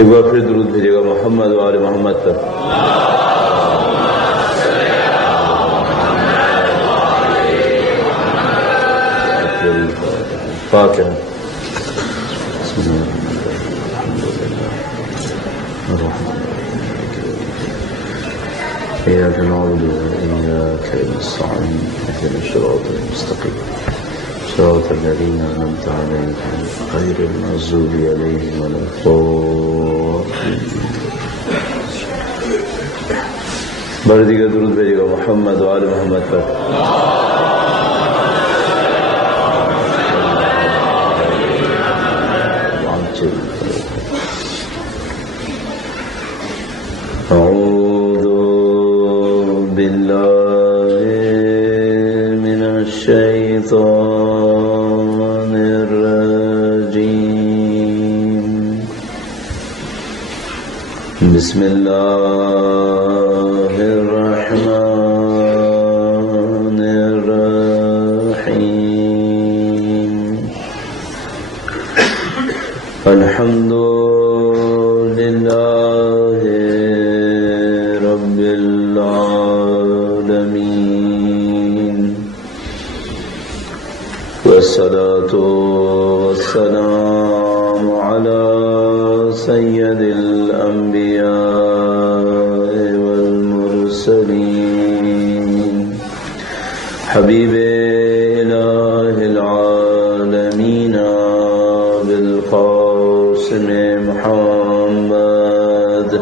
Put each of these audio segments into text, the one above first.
ایک بار پھر درود بھیجے گا محمد و آل محمد پر. فاتحہ. إياك نعبد وإياك نستعين اهدنا الصراط المستقيم صراط الذين أنعمت عليهم غير المغضوب عليهم ولا الضالين. بردی کا درود بھیجے گا محمد و آل محمد پر. أعوذ بالله من الشيطان الرجيم. بسم الله الرحمن الرحيم. الحمد لله رب العالمين والصلاة والسلام على سيد الأنبياء والمرسلين حبيب إله العالمين بالقاسم محمد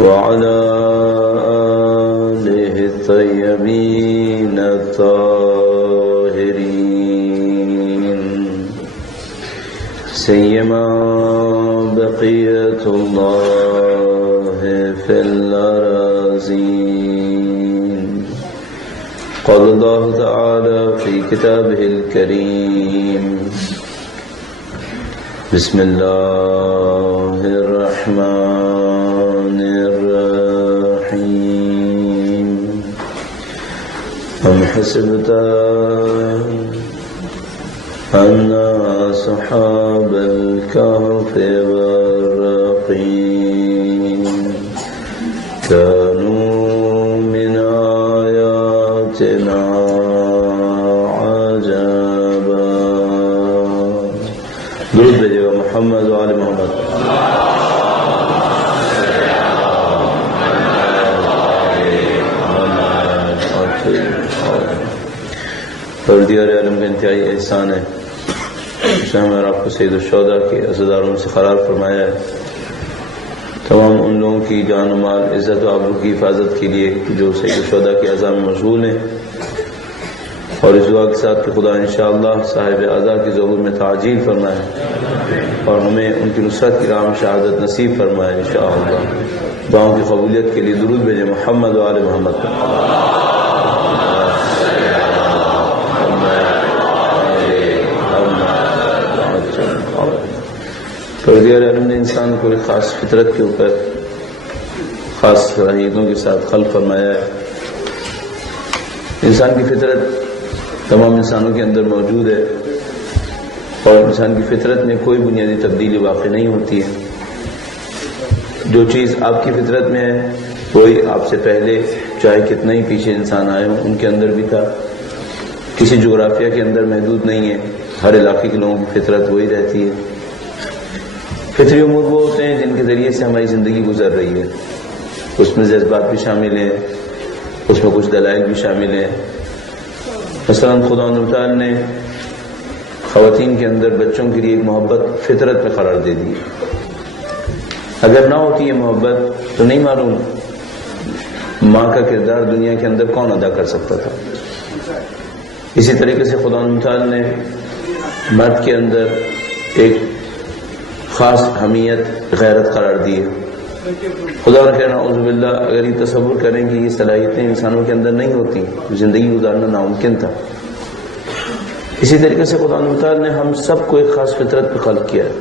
وعلى آله الطيبين الطاهرين سيما بقية الله في الأراضين. قال الله تعالى في كتابه الكريم بسم الله الرحمن الرحيم. أم حسبت أن أصحاب الكهف والرقيم كانوا من آياتنا عجبا. درود بھیجے گا محمد و آل محمد. پروردگار عالم کا انتہائی احسان ہے اس نے ہمیں آپ کو سید الشہداء کے عزاداروں سے قرار فرمایا ہے. تمام ان لوگوں کی جان و مال عزت و آبرو کی حفاظت کے لیے جو سید الشہداء کے اعزاء میں مشغول ہیں، اور اس دعا کے ساتھ کہ خدا انشاءاللہ صاحب اعزاء کی ظہور میں تعجیل فرمائے اور ہمیں ان کی نصرت کی راہ میں شہادت نصیب فرمائے انشاءاللہ. دعاؤں کی قبولیت کے لیے درود بھیجے محمد و آل محمد پر. پروردگار عالم نے انسان کو ایک خاص فطرت کے اوپر خاص صلاحیتوں کے ساتھ خلق فرمایا ہے. انسان کی فطرت تمام انسانوں کے اندر موجود ہے اور انسان کی فطرت میں کوئی بنیادی تبدیلی واقع نہیں ہوتی ہے. جو چیز آپ کی فطرت میں ہے وہی آپ سے پہلے چاہے کتنا ہی پیچھے انسان آئے ہوں ان کے اندر بھی تھا. کسی جغرافیہ کے اندر محدود نہیں ہے، ہر علاقے کے لوگوں کی فطرت وہی رہتی ہے. فطری امور وہ ہوتے ہیں جن کے ذریعے سے ہماری زندگی گزر رہی ہے. اس میں جذبات بھی شامل ہیں، اس میں کچھ دلائل بھی شامل ہیں. مثلا خدا تعالی نے خواتین کے اندر بچوں کے لیے ایک محبت فطرت میں قرار دے دی. اگر نہ ہوتی یہ محبت تو نہیں معلوم ماں کا کردار دنیا کے اندر کون ادا کر سکتا تھا. اسی طریقے سے خدا تعالی نے مرد کے اندر ایک خاص حمیت غیرت قرار دی ہے. خدا نہ کہنا اعوذ باللہ اگر یہ تصور کریں کہ یہ صلاحیتیں انسانوں کے اندر نہیں ہوتی زندگی گزارنا ناممکن تھا. اسی طریقے سے خدا تعالی نے ہم سب کو ایک خاص فطرت پہ خلق کیا ہے.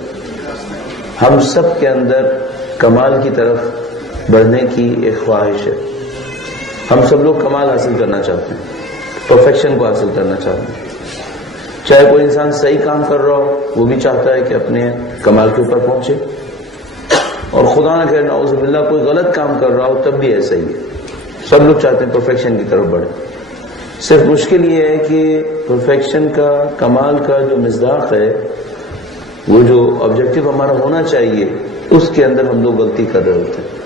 ہم سب کے اندر کمال کی طرف بڑھنے کی ایک خواہش ہے. ہم سب لوگ کمال حاصل کرنا چاہتے ہیں، پرفیکشن کو حاصل کرنا چاہتے ہیں. چاہے کوئی انسان صحیح کام کر رہا ہو وہ بھی چاہتا ہے کہ اپنے کمال کے اوپر پہنچے، اور خدا نہ کرے نعوذ باللہ کوئی غلط کام کر رہا ہو تب بھی ایسا ہی ہے. سب لوگ چاہتے ہیں پرفیکشن کی طرف بڑھے. صرف مشکل یہ ہے کہ پرفیکشن کا، کمال کا جو مصداق ہے، وہ جو آبجیکٹو ہمارا ہونا چاہیے، اس کے اندر ہم لوگ غلطی کر رہے ہوتے ہیں.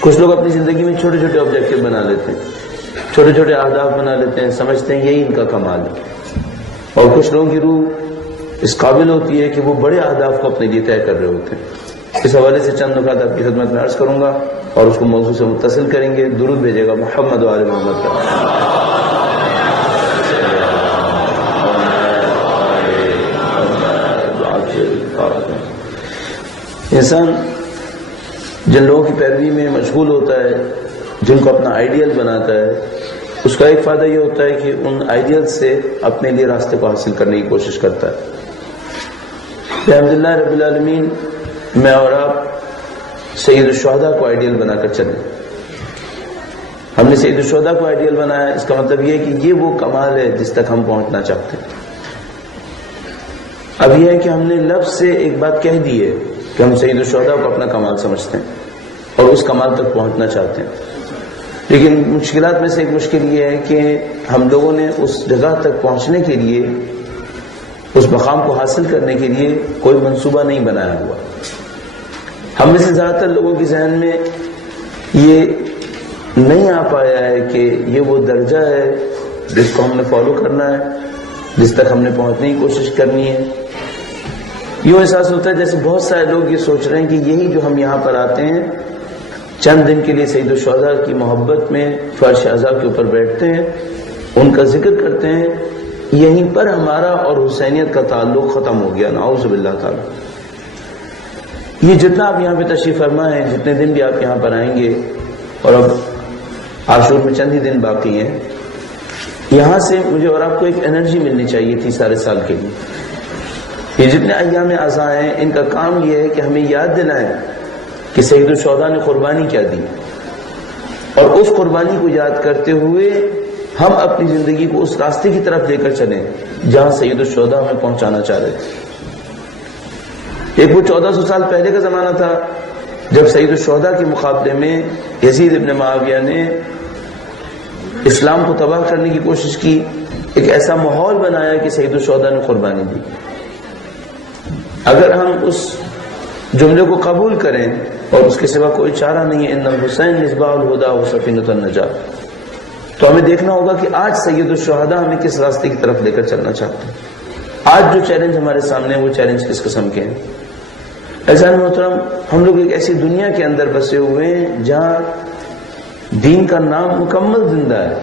کچھ لوگ اپنی زندگی میں چھوٹے چھوٹے آبجیکٹو بنا لیتے ہیں، چھوٹے چھوٹے اہداف بنا لیتے ہیں، سمجھتے ہیں یہی ان کا کمال ہے. اور کچھ لوگوں کی روح اس قابل ہوتی ہے کہ وہ بڑے اہداف کو اپنے لیے طے کر رہے ہوتے ہیں. اس حوالے سے چند نکات آپ کی خدمت میں عرض کروں گا اور اس کو موضوع سے متصل کریں گے. درود بھیجے گا محمد و آل محمد کا. انسان جن لوگوں کی پیروی میں مشغول ہوتا ہے، جن کو اپنا آئیڈیل بناتا ہے، اس کا ایک فائدہ یہ ہوتا ہے کہ ان آئیڈیل سے اپنے لیے راستے کو حاصل کرنے کی کوشش کرتا ہے. الحمدللہ رب العالمین، میں اور آپ سید الشہداء کو آئیڈیل بنا کر چلیں. ہم نے سید الشہداء کو آئیڈیل بنایا، اس کا مطلب یہ ہے کہ یہ وہ کمال ہے جس تک ہم پہنچنا چاہتے ہیں. اب یہ ہے کہ ہم نے لفظ سے ایک بات کہہ دی ہے کہ ہم سید الشہداء کو اپنا کمال سمجھتے ہیں اور اس کمال تک پہنچنا چاہتے ہیں. لیکن مشکلات میں سے ایک مشکل یہ ہے کہ ہم لوگوں نے اس جگہ تک پہنچنے کے لیے، اس مقام کو حاصل کرنے کے لیے کوئی منصوبہ نہیں بنایا ہوا. ہم میں سے زیادہ تر لوگوں کے ذہن میں یہ نہیں آ پایا ہے کہ یہ وہ درجہ ہے جس کو ہم نے فالو کرنا ہے، جس تک ہم نے پہنچنے کی کوشش کرنی ہے. یوں احساس ہوتا ہے جیسے بہت سارے لوگ یہ سوچ رہے ہیں کہ یہی جو ہم یہاں پر آتے ہیں، چند دن کے لیے سید الشہداء کی محبت میں فرش اعضاء کے اوپر بیٹھتے ہیں، ان کا ذکر کرتے ہیں، یہیں پر ہمارا اور حسینیت کا تعلق ختم ہو گیا. نعوذ باللہ تعالی. یہ جتنا آپ یہاں پہ تشریف فرما ہے، جتنے دن بھی آپ یہاں پر آئیں گے، اور اب عاشور میں چند ہی دن باقی ہیں، یہاں سے مجھے اور آپ کو ایک انرجی ملنی چاہیے تھی سارے سال کے لیے. یہ جتنے ایام اعزاء ہیں، ان کا کام یہ ہے کہ ہمیں یاد دلائیں کہ سید الشہداء نے قربانی کیا دی، اور اس قربانی کو یاد کرتے ہوئے ہم اپنی زندگی کو اس راستے کی طرف لے کر چلیں جہاں سید الشہداء ہمیں پہنچانا چاہ رہے تھے. ایک وہ 1400 سال پہلے کا زمانہ تھا جب سید الشہداء کے مقابلے میں یزید ابن معاویہ نے اسلام کو تباہ کرنے کی کوشش کی. ایک ایسا ماحول بنایا کہ سید الشہداء نے قربانی دی. اگر ہم اس جملے کو قبول کریں اور اس کے سوا کوئی چارہ نہیں ہے، ان الحسین مصباح الہدیٰ و سفینۃ النجاۃ، تو ہمیں دیکھنا ہوگا کہ آج سید الشہداء ہمیں کس راستے کی طرف لے کر چلنا چاہتے ہیں. آج جو چیلنج ہمارے سامنے ہے وہ چیلنج کس قسم کے ہیں. عزیزان محترم، ہم لوگ ایک ایسی دنیا کے اندر بسے ہوئے ہیں جہاں دین کا نام مکمل زندہ ہے.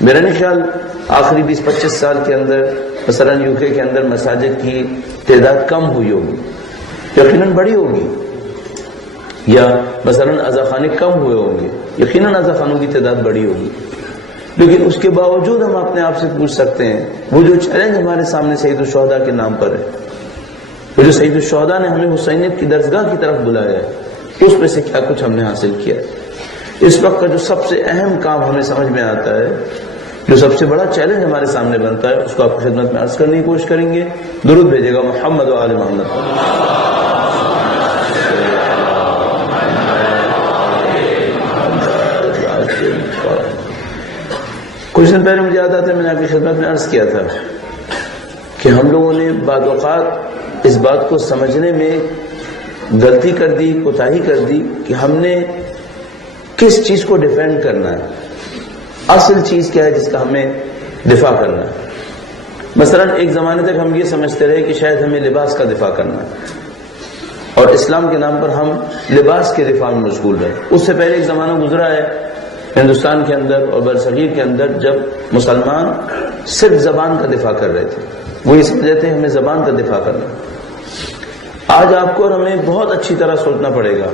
میرا نہیں خیال آخری 20-25 سال کے اندر مثلا یو کے اندر مساجد کی تعداد کم ہوئی ہوگی، یقیناً بڑی ہوگی، یا مثلا عزاخانے کم ہوئے ہوں گے، یقیناً عزاخانوں کی تعداد بڑی ہوگی. لیکن اس کے باوجود ہم اپنے آپ سے پوچھ سکتے ہیں وہ جو چیلنج ہمارے سامنے سید الشہداء کے نام پر ہے، وہ جو سید الشہداء نے ہمیں حسینیت کی درسگاہ کی طرف بلایا ہے، اس میں سے کیا کچھ ہم نے حاصل کیا ہے. اس وقت کا جو سب سے اہم کام ہمیں سمجھ میں آتا ہے، جو سب سے بڑا چیلنج ہمارے سامنے بنتا ہے، اس کو آپ کی خدمت میں عرض کرنے کی کوشش کریں گے. درود بھیجے گا محمد و آل محمد. کچھ دن پہلے مجھے یاد آتا ہے میں نے آپ کی خدمت میں عرض کیا تھا کہ ہم لوگوں نے بعض اوقات اس بات کو سمجھنے میں غلطی کر دی، کوتاہی کر دی کہ ہم نے کس چیز کو ڈیفینڈ کرنا ہے، اصل چیز کیا ہے جس کا ہمیں دفاع کرنا ہے. مثلا ایک زمانے تک ہم یہ سمجھتے رہے کہ شاید ہمیں لباس کا دفاع کرنا ہے، اور اسلام کے نام پر ہم لباس کے دفاع میں مشغول رہے. اس سے پہلے ایک زمانہ گزرا ہے ہندوستان کے اندر اور برصغیر کے اندر جب مسلمان صرف زبان کا دفاع کر رہے تھے. وہ یہ سمجھ رہے تھے ہمیں زبان کا دفاع کرنا. آج آپ کو اور ہمیں بہت اچھی طرح سوچنا پڑے گا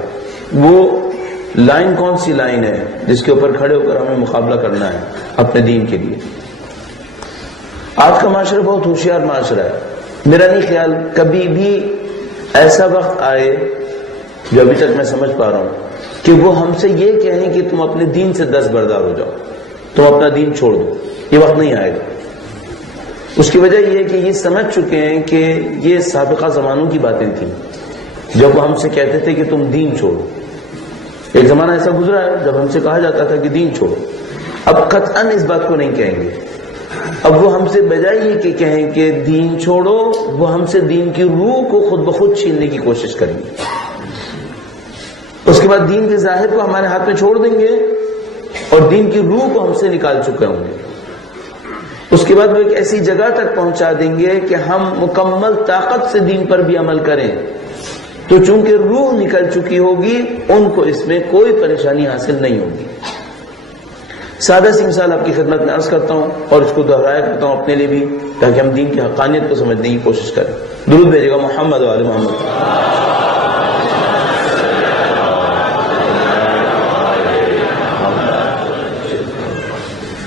وہ لائن کون سی لائن ہے جس کے اوپر کھڑے ہو کر ہمیں مقابلہ کرنا ہے اپنے دین کے لیے. آج کا معاشرہ بہت ہوشیار معاشرہ ہے. میرا نہیں خیال کبھی بھی ایسا وقت آئے جو ابھی تک میں سمجھ پا رہا ہوں کہ وہ ہم سے یہ کہیں کہ تم اپنے دین سے دستبردار ہو جاؤ، تم اپنا دین چھوڑ دو، یہ وقت نہیں آئے گا۔ اس کی وجہ یہ ہے کہ یہ سمجھ چکے ہیں کہ یہ سابقہ زمانوں کی باتیں تھیں جب وہ ہم سے کہتے تھے کہ تم دین چھوڑو۔ ایک زمانہ ایسا گزرا ہے جب ہم سے کہا جاتا تھا کہ دین چھوڑو، اب قطعاً اس بات کو نہیں کہیں گے۔ اب وہ ہم سے بجائے یہ کہ کہیں کہ دین چھوڑو، وہ ہم سے دین کی روح کو خود بخود چھیننے کی کوشش کریں گے۔ اس کے بعد دین کے ظاہر کو ہمارے ہاتھ میں چھوڑ دیں گے اور دین کی روح کو ہم سے نکال چکے ہوں گے۔ اس کے بعد وہ ایک ایسی جگہ تک پہنچا دیں گے کہ ہم مکمل طاقت سے دین پر بھی عمل کریں، تو چونکہ روح نکل چکی ہوگی ان کو اس میں کوئی پریشانی حاصل نہیں ہوگی۔ سادہ سی مثال آپ کی خدمت میں عرض کرتا ہوں اور اس کو دہرایا کرتا ہوں اپنے لیے بھی، تاکہ ہم دین کی حقانیت کو سمجھنے کی کوشش کریں۔ درود بھیجے گا محمد و آل محمد۔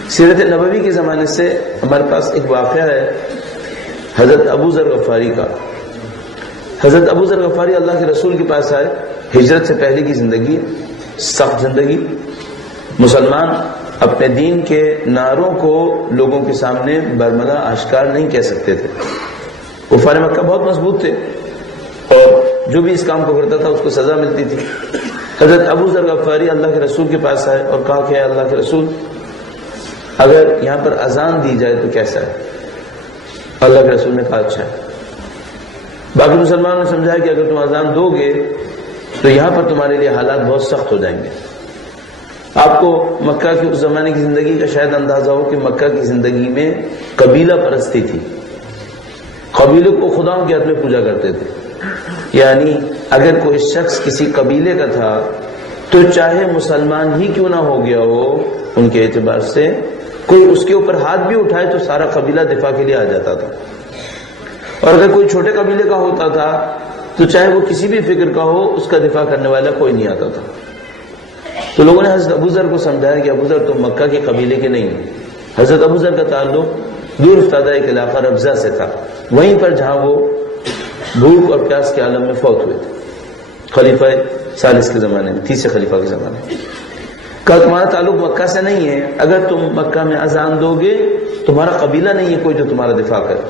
سیرت نبوی کے زمانے سے ہمارے پاس ایک واقعہ ہے حضرت ابو ذر غفاری کا۔ حضرت ابو ذر غفاری اللہ کے رسول کے پاس آئے، ہجرت سے پہلے کی زندگی، سخت زندگی، مسلمان اپنے دین کے نعروں کو لوگوں کے سامنے برملا آشکار نہیں کہہ سکتے تھے۔ کفار مکہ بہت مضبوط تھے اور جو بھی اس کام کو کرتا تھا اس کو سزا ملتی تھی۔ حضرت ابو ذر غفاری اللہ کے رسول کے پاس آئے اور کہا کہ اے اللہ کے رسول، اگر یہاں پر اذان دی جائے تو کیسا ہے؟ اللہ کے رسول نے کہا اچھا ہے۔ باقی مسلمانوں نے سمجھا کہ اگر تم اذان دو گے تو یہاں پر تمہارے لیے حالات بہت سخت ہو جائیں گے۔ آپ کو مکہ کی اس زمانے کی زندگی کا شاید اندازہ ہو کہ مکہ کی زندگی میں قبیلہ پرستی تھی، قبیلے کو خداؤں کے ہاتھ میں پوجا کرتے تھے۔ یعنی اگر کوئی شخص کسی قبیلے کا تھا تو چاہے مسلمان ہی کیوں نہ ہو گیا ہو، ان کے اعتبار سے کوئی اس کے اوپر ہاتھ بھی اٹھائے تو سارا قبیلہ دفاع کے لیے آ جاتا تھا۔ اور اگر کوئی چھوٹے قبیلے کا ہوتا تھا تو چاہے وہ کسی بھی فکر کا ہو، اس کا دفاع کرنے والا کوئی نہیں آتا تھا۔ تو لوگوں نے حضرت ابو ذر کو سمجھایا کہ ابو ذر تم مکہ کے قبیلے کے نہیں ہو۔ حضرت ابو ذر کا تعلق دور افتادہ ایک علاقہ ربضہ سے تھا، وہیں پر جہاں وہ بھوک اور پیاس کے عالم میں فوت ہوئے تھے، خلیفہ ثالث کے زمانے میں، تیسرے خلیفہ کے زمانے میں۔ کہا تمہارا تعلق مکہ سے نہیں ہے، اگر تم مکہ میں اذان دو گے تمہارا قبیلہ نہیں ہے کوئی جو تمہارا دفاع کرے،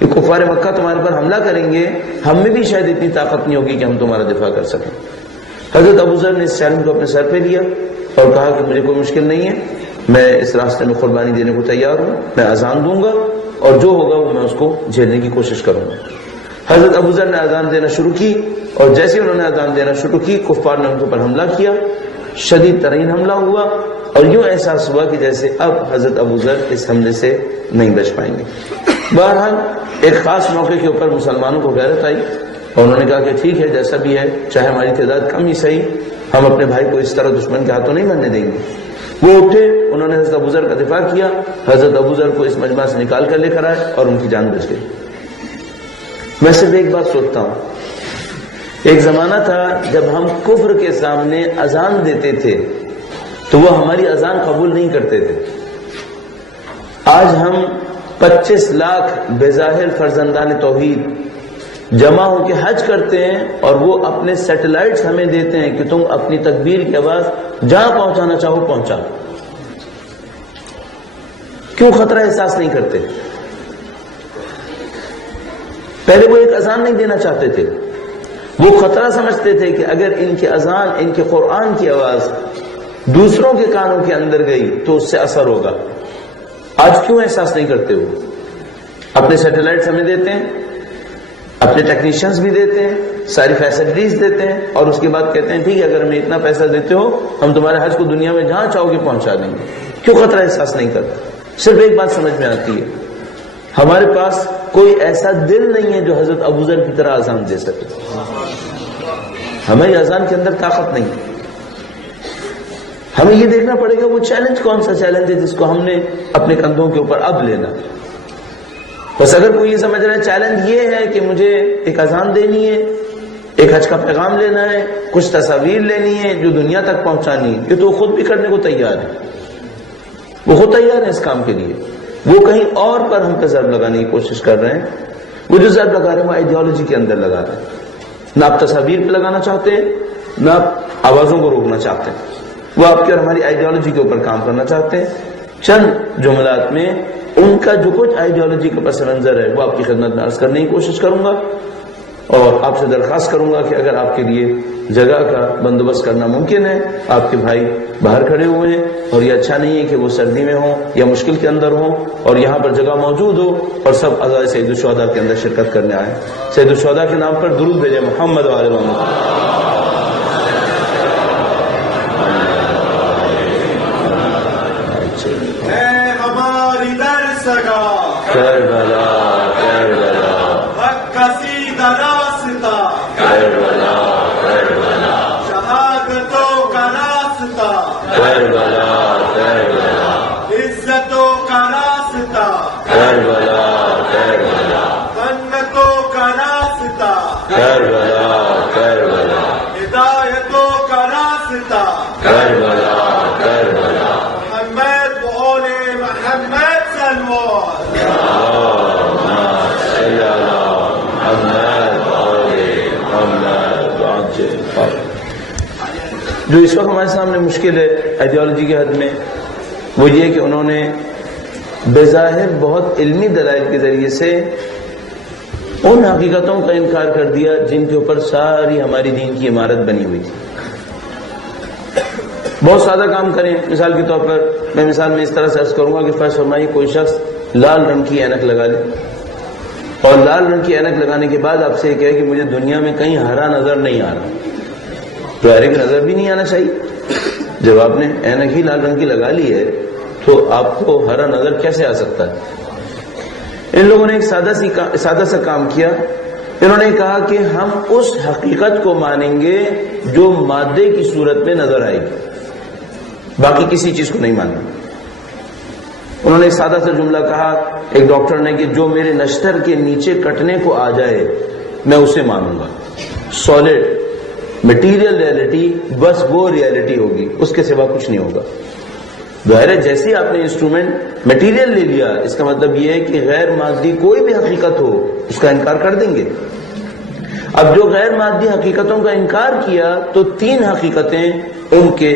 یہ کفار مکہ تمہارے پر حملہ کریں گے، ہم میں بھی شاید اتنی طاقت نہیں ہوگی کہ ہم تمہارا دفاع کر سکیں۔ حضرت ابو ذر نے اس چیلنج کو اپنے سر پہ لیا اور کہا کہ مجھے کوئی مشکل نہیں ہے، میں اس راستے میں قربانی دینے کو تیار ہوں، میں اذان دوں گا اور جو ہوگا وہ میں اس کو جھیلنے کی کوشش کروں گا۔ حضرت ابو ذر نے اذان دینا شروع کی اور جیسے انہوں نے اذان دینا شروع کی، کفار نے ان کے اوپر حملہ کیا، شدید ترین حملہ ہوا اور یوں احساس ہوا کہ جیسے اب حضرت ابو ذر اس حملے سے نہیں بچ پائیں گے۔ بہرحال ایک خاص موقع کے اوپر مسلمانوں کو غیرت آئی اور انہوں نے کہا کہ ٹھیک ہے جیسا بھی ہے، چاہے ہماری تعداد کم ہی صحیح، ہم اپنے بھائی کو اس طرح دشمن کے ہاتھوں نہیں مرنے دیں گے۔ وہ اٹھے، انہوں نے حضرت ابو ذر کا دفاع کیا، حضرت ابو ذر کو اس مجمع سے نکال کر لے کر آئے اور ان کی جان بچ گئی۔ میں صرف ایک بات سوچتا ہوں، ایک زمانہ تھا جب ہم کفر کے سامنے اذان دیتے تھے تو وہ ہماری اذان قبول نہیں کرتے تھے۔ آج ہم 25 لاکھ بظاہر فرزندان توحید جمع ہو کے حج کرتے ہیں اور وہ اپنے سیٹلائٹس ہمیں دیتے ہیں کہ تم اپنی تکبیر کی آواز جہاں پہنچانا چاہو پہنچا۔ کیوں خطرہ احساس نہیں کرتے؟ پہلے وہ ایک اذان نہیں دینا چاہتے تھے، وہ خطرہ سمجھتے تھے کہ اگر ان کی اذان، ان کے قرآن کی آواز دوسروں کے کانوں کے اندر گئی تو اس سے اثر ہوگا۔ آج کیوں احساس نہیں کرتے ہو؟ اپنے سیٹلائٹس ہمیں دیتے ہیں، اپنے ٹیکنیشینز بھی دیتے ہیں، ساری فیسلٹیز دیتے ہیں اور اس کے بعد کہتے ہیں ٹھیک ہے اگر ہمیں اتنا پیسہ دیتے ہو ہم تمہارے حج کو دنیا میں جہاں چاہو گے پہنچا دیں گے۔ کیوں خطرہ احساس نہیں کرتا؟ صرف ایک بات سمجھ میں آتی ہے، ہمارے پاس کوئی ایسا دل نہیں ہے جو حضرت ابو ذر کی طرح اذان دے سکے۔ ہماری اذان کے اندر طاقت نہیں ہے۔ ہمیں یہ دیکھنا پڑے گا وہ چیلنج کون سا چیلنج ہے جس کو ہم نے اپنے کندھوں کے اوپر اب لینا۔ بس اگر کوئی یہ سمجھ رہا ہے چیلنج یہ ہے کہ مجھے ایک اذان دینی ہے، ایک حج کا پیغام لینا ہے، کچھ تصاویر لینی ہے جو دنیا تک پہنچانی ہے، یہ تو خود بھی کرنے کو تیار ہے، وہ خود تیار ہے اس کام کے لیے۔ وہ کہیں اور پر ہم پہ ضرب لگانے کی کوشش کر رہے ہیں، وہ جو ضرب لگا رہے ہیں وہ آئیڈیالوجی کے اندر لگا رہے ہیں۔ نہ آپ تصاویر پہ لگانا چاہتے ہیں، نہ آپ آوازوں کو روکنا چاہتے ہیں، وہ آپ کی اور ہماری آئیڈیالوجی کے اوپر کام کرنا چاہتے ہیں۔ چند جملات میں ان کا جو کچھ آئیڈیالوجی کا پس منظر ہے وہ آپ کی خدمت میں عرض کرنے کی کوشش کروں گا، اور آپ سے درخواست کروں گا کہ اگر آپ کے لیے جگہ کا بندوبست کرنا ممکن ہے، آپ کے بھائی باہر کھڑے ہوئے ہیں اور یہ اچھا نہیں ہے کہ وہ سردی میں ہوں یا مشکل کے اندر ہوں، اور یہاں پر جگہ موجود ہو اور سب عزائے سید الشہداء کے اندر شرکت کرنے آئے۔ سید الشہداء کے نام پر درود بھیجیں، محمد و آل محمد۔ کربلا کربلا حق کا سیدھا راستہ، کربلا کربلا شہادتوں کا راستہ، کربلا کربلا عزتوں کا راستہ، کربلا کربلا جنتوں کا راستہ، کربلا کربلا ہدایتوں کا راستہ، کربلا کربلا محمد و آل محمد سلوات۔ جو اس وقت ہمارے سامنے مشکل ہے آئیڈیالوجی کے حد میں، وہ یہ کہ انہوں نے بظاہر بہت علمی دلائل کے ذریعے سے ان حقیقتوں کا انکار کر دیا جن کے اوپر ساری ہماری دین کی عمارت بنی ہوئی تھی۔ بہت سادہ کام کریں، مثال کے طور پر میں مثال میں اس طرح سے عرض کروں گا کہ فرض فرمائیے کوئی شخص لال رنگ کی اینک لگا لے، اور لال رنگ کی اینک لگانے کے بعد آپ سے یہ کہے کہ مجھے دنیا میں کہیں ہرا نظر نہیں آ رہا، تو ہرے کی نظر بھی نہیں آنا چاہیے۔ جب آپ نے اینک ہی لال رنگ کی لگا لی ہے تو آپ کو ہرا نظر کیسے آ سکتا ہے؟ ان لوگوں نے ایک سادہ سا کام کیا، انہوں نے کہا کہ ہم اس حقیقت کو مانیں گے جو مادے کی صورت میں نظر آئے گی، باقی کسی چیز کو نہیں مانیں گے۔ انہوں نے ایک سادہ سا جملہ کہا ایک ڈاکٹر نے کہ جو میرے نشتر کے نیچے کٹنے کو آ جائے میں اسے مانوں گا، سالڈ مٹیریل ریئلٹی، بس وہ ریئلٹی ہوگی، اس کے سوا کچھ نہیں ہوگا۔ ظاہر ہے جیسے آپ نے انسٹرومنٹ مٹیریل لے لیا، اس کا مطلب یہ ہے کہ غیر مادی کوئی بھی حقیقت ہو اس کا انکار کر دیں گے۔ اب جو غیر مادی حقیقتوں کا انکار کیا تو تین حقیقتیں ان کے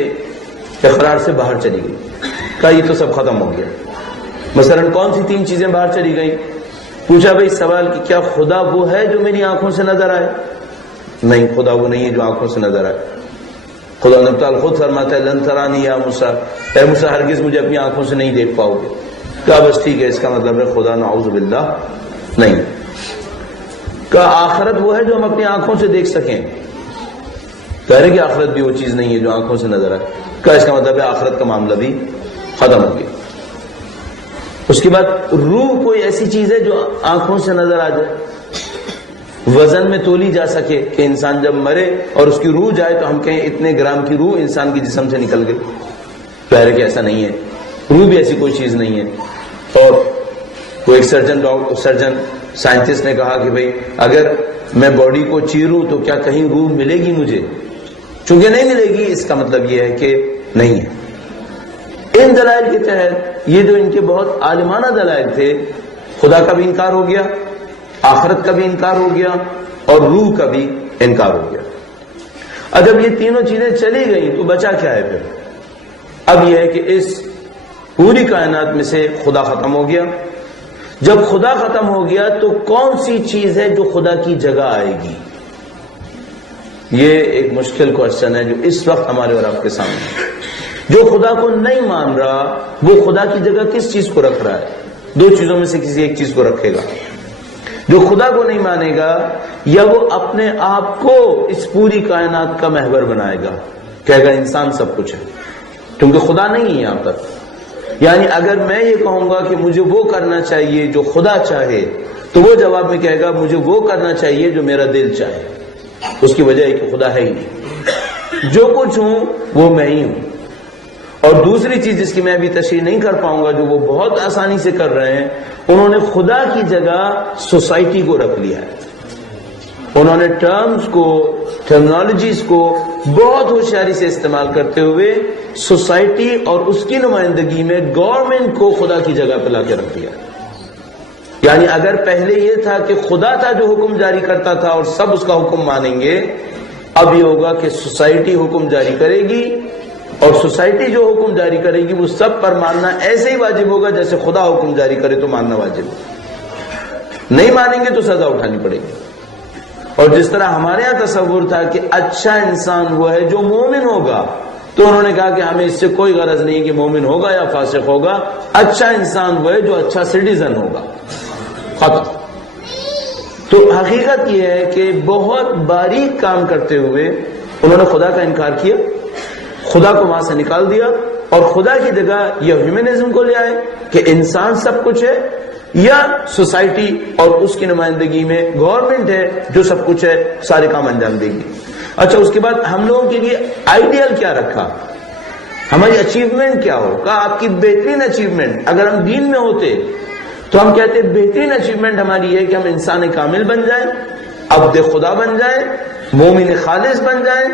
اقرار سے باہر چلی گئی، کہا یہ تو سب ختم ہو گیا۔ مثلا کون سی تین چیزیں باہر چلی گئی؟ پوچھا بھائی سوال کہ کیا خدا وہ ہے جو میری آنکھوں سے نظر آئے؟ نہیں، خدا وہ نہیں ہے جو آنکھوں سے نظر آئے۔ خدا نے تعالیٰ خود فرماتا ہے لن ترانی یا موسیٰ، اے موسیٰ ہرگز مجھے اپنی آنکھوں سے نہیں دیکھ پاؤ گے۔ کہا بس ٹھیک ہے، اس کا مطلب ہے خدا نعوذ باللہ نہیں۔ کہا آخرت وہ ہے جو ہم اپنی آنکھوں سے دیکھ سکیں؟ کہہ رہے کہ آخرت بھی وہ چیز نہیں ہے جو آنکھوں سے نظر آئے۔ کہا اس کا مطلب ہے آخرت کا معاملہ بھی ختم ہو گیا۔ اس کے بعد روح کوئی ایسی چیز ہے جو آنکھوں سے نظر آ جائے، وزن میں تولی جا سکے کہ انسان جب مرے اور اس کی روح جائے تو ہم کہیں اتنے گرام کی روح انسان کے جسم سے نکل گئی؟ کہہ رہے کہ ایسا نہیں ہے، روح بھی ایسی کوئی چیز نہیں ہے۔ اور کوئی ایک سرجن سائنٹسٹ نے کہا کہ بھئی اگر میں باڈی کو چیروں تو کیا کہیں روح ملے گی مجھے؟ چونکہ نہیں ملے گی، اس کا مطلب یہ ہے کہ نہیں ہے۔ ان دلائل کے تحت یہ جو ان کے بہت عالمانہ دلائل تھے، خدا کا بھی انکار ہو گیا، آخرت کا بھی انکار ہو گیا، اور روح کا بھی انکار ہو گیا۔ اب جب یہ تینوں چیزیں چلی گئیں تو بچا کیا ہے پھر؟ اب یہ ہے کہ اس پوری کائنات میں سے خدا ختم ہو گیا۔ جب خدا ختم ہو گیا تو کون سی چیز ہے جو خدا کی جگہ آئے گی؟ یہ ایک مشکل کوشچن ہے جو اس وقت ہمارے اور آپ کے سامنے ہے۔ جو خدا کو نہیں مان رہا وہ خدا کی جگہ کس چیز کو رکھ رہا ہے؟ دو چیزوں میں سے کسی ایک چیز کو رکھے گا۔ جو خدا کو نہیں مانے گا یا وہ اپنے آپ کو اس پوری کائنات کا محور بنائے گا، کہے گا انسان سب کچھ ہے، کیونکہ خدا نہیں ہے یہاں پر۔ یعنی اگر میں یہ کہوں گا کہ مجھے وہ کرنا چاہیے جو خدا چاہے تو وہ جواب میں کہے گا مجھے وہ کرنا چاہیے جو میرا دل چاہے۔ اس کی وجہ ہے کہ خدا ہے ہی نہیں، جو کچھ ہوں وہ میں ہی ہوں۔ اور دوسری چیز جس کی میں ابھی تشریح نہیں کر پاؤں گا جو وہ بہت آسانی سے کر رہے ہیں، انہوں نے خدا کی جگہ سوسائٹی کو رکھ لیا ہے۔ انہوں نے ٹرمز کو، ٹرمنالوجیز کو بہت ہوشیاری سے استعمال کرتے ہوئے سوسائٹی اور اس کی نمائندگی میں گورنمنٹ کو خدا کی جگہ پہ لا کے رکھ دیا۔ یعنی اگر پہلے یہ تھا کہ خدا تھا جو حکم جاری کرتا تھا اور سب اس کا حکم مانیں گے، اب یہ ہوگا کہ سوسائٹی حکم جاری کرے گی، اور سوسائٹی جو حکم جاری کرے گی وہ سب پر ماننا ایسے ہی واجب ہوگا جیسے خدا حکم جاری کرے تو ماننا واجب ہوگا۔ نہیں مانیں گے تو سزا اٹھانی پڑے گی۔ اور جس طرح ہمارے یہاں تصور تھا کہ اچھا انسان وہ ہے جو مومن ہوگا، تو انہوں نے کہا کہ ہمیں اس سے کوئی غرض نہیں کہ مومن ہوگا یا فاسق ہوگا، اچھا انسان وہ ہے جو اچھا سٹیزن ہوگا، ختم۔ تو حقیقت یہ ہے کہ بہت باریک کام کرتے ہوئے انہوں نے خدا کا انکار کیا، خدا کو وہاں سے نکال دیا، اور خدا کی جگہ یہ ہیومنزم کو لے آئے کہ انسان سب کچھ ہے، یا سوسائٹی اور اس کی نمائندگی میں گورنمنٹ ہے جو سب کچھ ہے، سارے کام انجام دے گی۔ اچھا، اس کے بعد ہم لوگوں کے لیے آئیڈیل کیا رکھا، ہماری اچیومنٹ کیا ہو؟ کہا آپ کی بہترین اچیومنٹ، اگر ہم دین میں ہوتے تو ہم کہتے ہیں بہترین اچیومنٹ ہماری ہے کہ ہم انسان کامل بن جائیں، عبد خدا بن جائیں، مومن خالص بن جائیں۔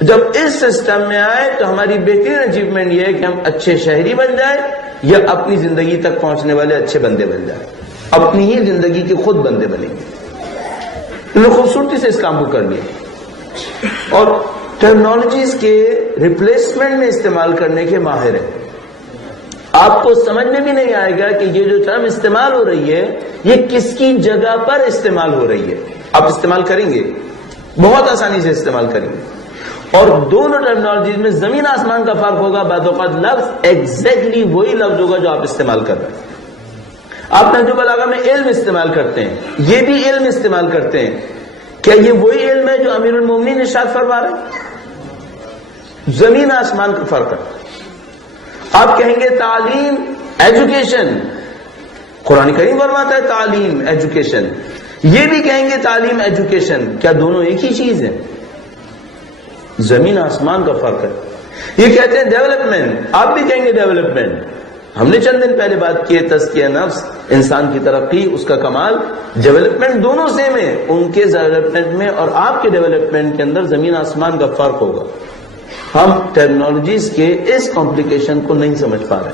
جب اس سسٹم میں آئے تو ہماری بہترین اچیومنٹ یہ ہے کہ ہم اچھے شہری بن جائیں یا اپنی زندگی تک پہنچنے والے اچھے بندے بن جائیں، اپنی ہی زندگی کے خود بندے بنیں گے۔ انہوں نے خوبصورتی سے اس کام کو کر لیا، اور ٹیکنالوجیز کے ریپلیسمنٹ میں استعمال کرنے کے ماہر ہیں۔ آپ کو سمجھ میں بھی نہیں آئے گا کہ یہ جو ٹرم استعمال ہو رہی ہے یہ کس کی جگہ پر استعمال ہو رہی ہے۔ آپ استعمال کریں گے، بہت آسانی سے استعمال کریں گے، اور دونوں ٹرمنالوجیز میں زمین آسمان کا فرق ہوگا۔ بعض اوقات لفظ ایگزیکٹلی وہی لفظ ہوگا جو آپ استعمال کر رہے ہیں۔ آپ نہج البلاغہ میں علم استعمال کرتے ہیں، یہ بھی علم استعمال کرتے ہیں، کیا یہ وہی علم ہے جو امیر المومنین ارشاد فرما رہے ہیں؟ زمین آسمان کا فرق ہے۔ آپ کہیں گے تعلیم، ایجوکیشن، قرآن کریم فرماتا ہے تعلیم ایجوکیشن، یہ بھی کہیں گے تعلیم ایجوکیشن، کیا دونوں ایک ہی چیز ہے؟ زمین آسمان کا فرق ہے۔ یہ کہتے ہیں ڈیولپمنٹ، آپ بھی کہیں گے ڈیولپمنٹ۔ ہم نے چند دن پہلے بات کی ہے تزکیہ نفس، انسان کی ترقی، اس کا کمال، ڈیولپمنٹ دونوں سیم ہے۔ ان کے ڈیولپمنٹ میں اور آپ کے ڈیولپمنٹ کے اندر زمین آسمان کا فرق ہوگا۔ ہم ٹیکنالوجیز کے اس کمپلیکیشن کو نہیں سمجھ پا رہے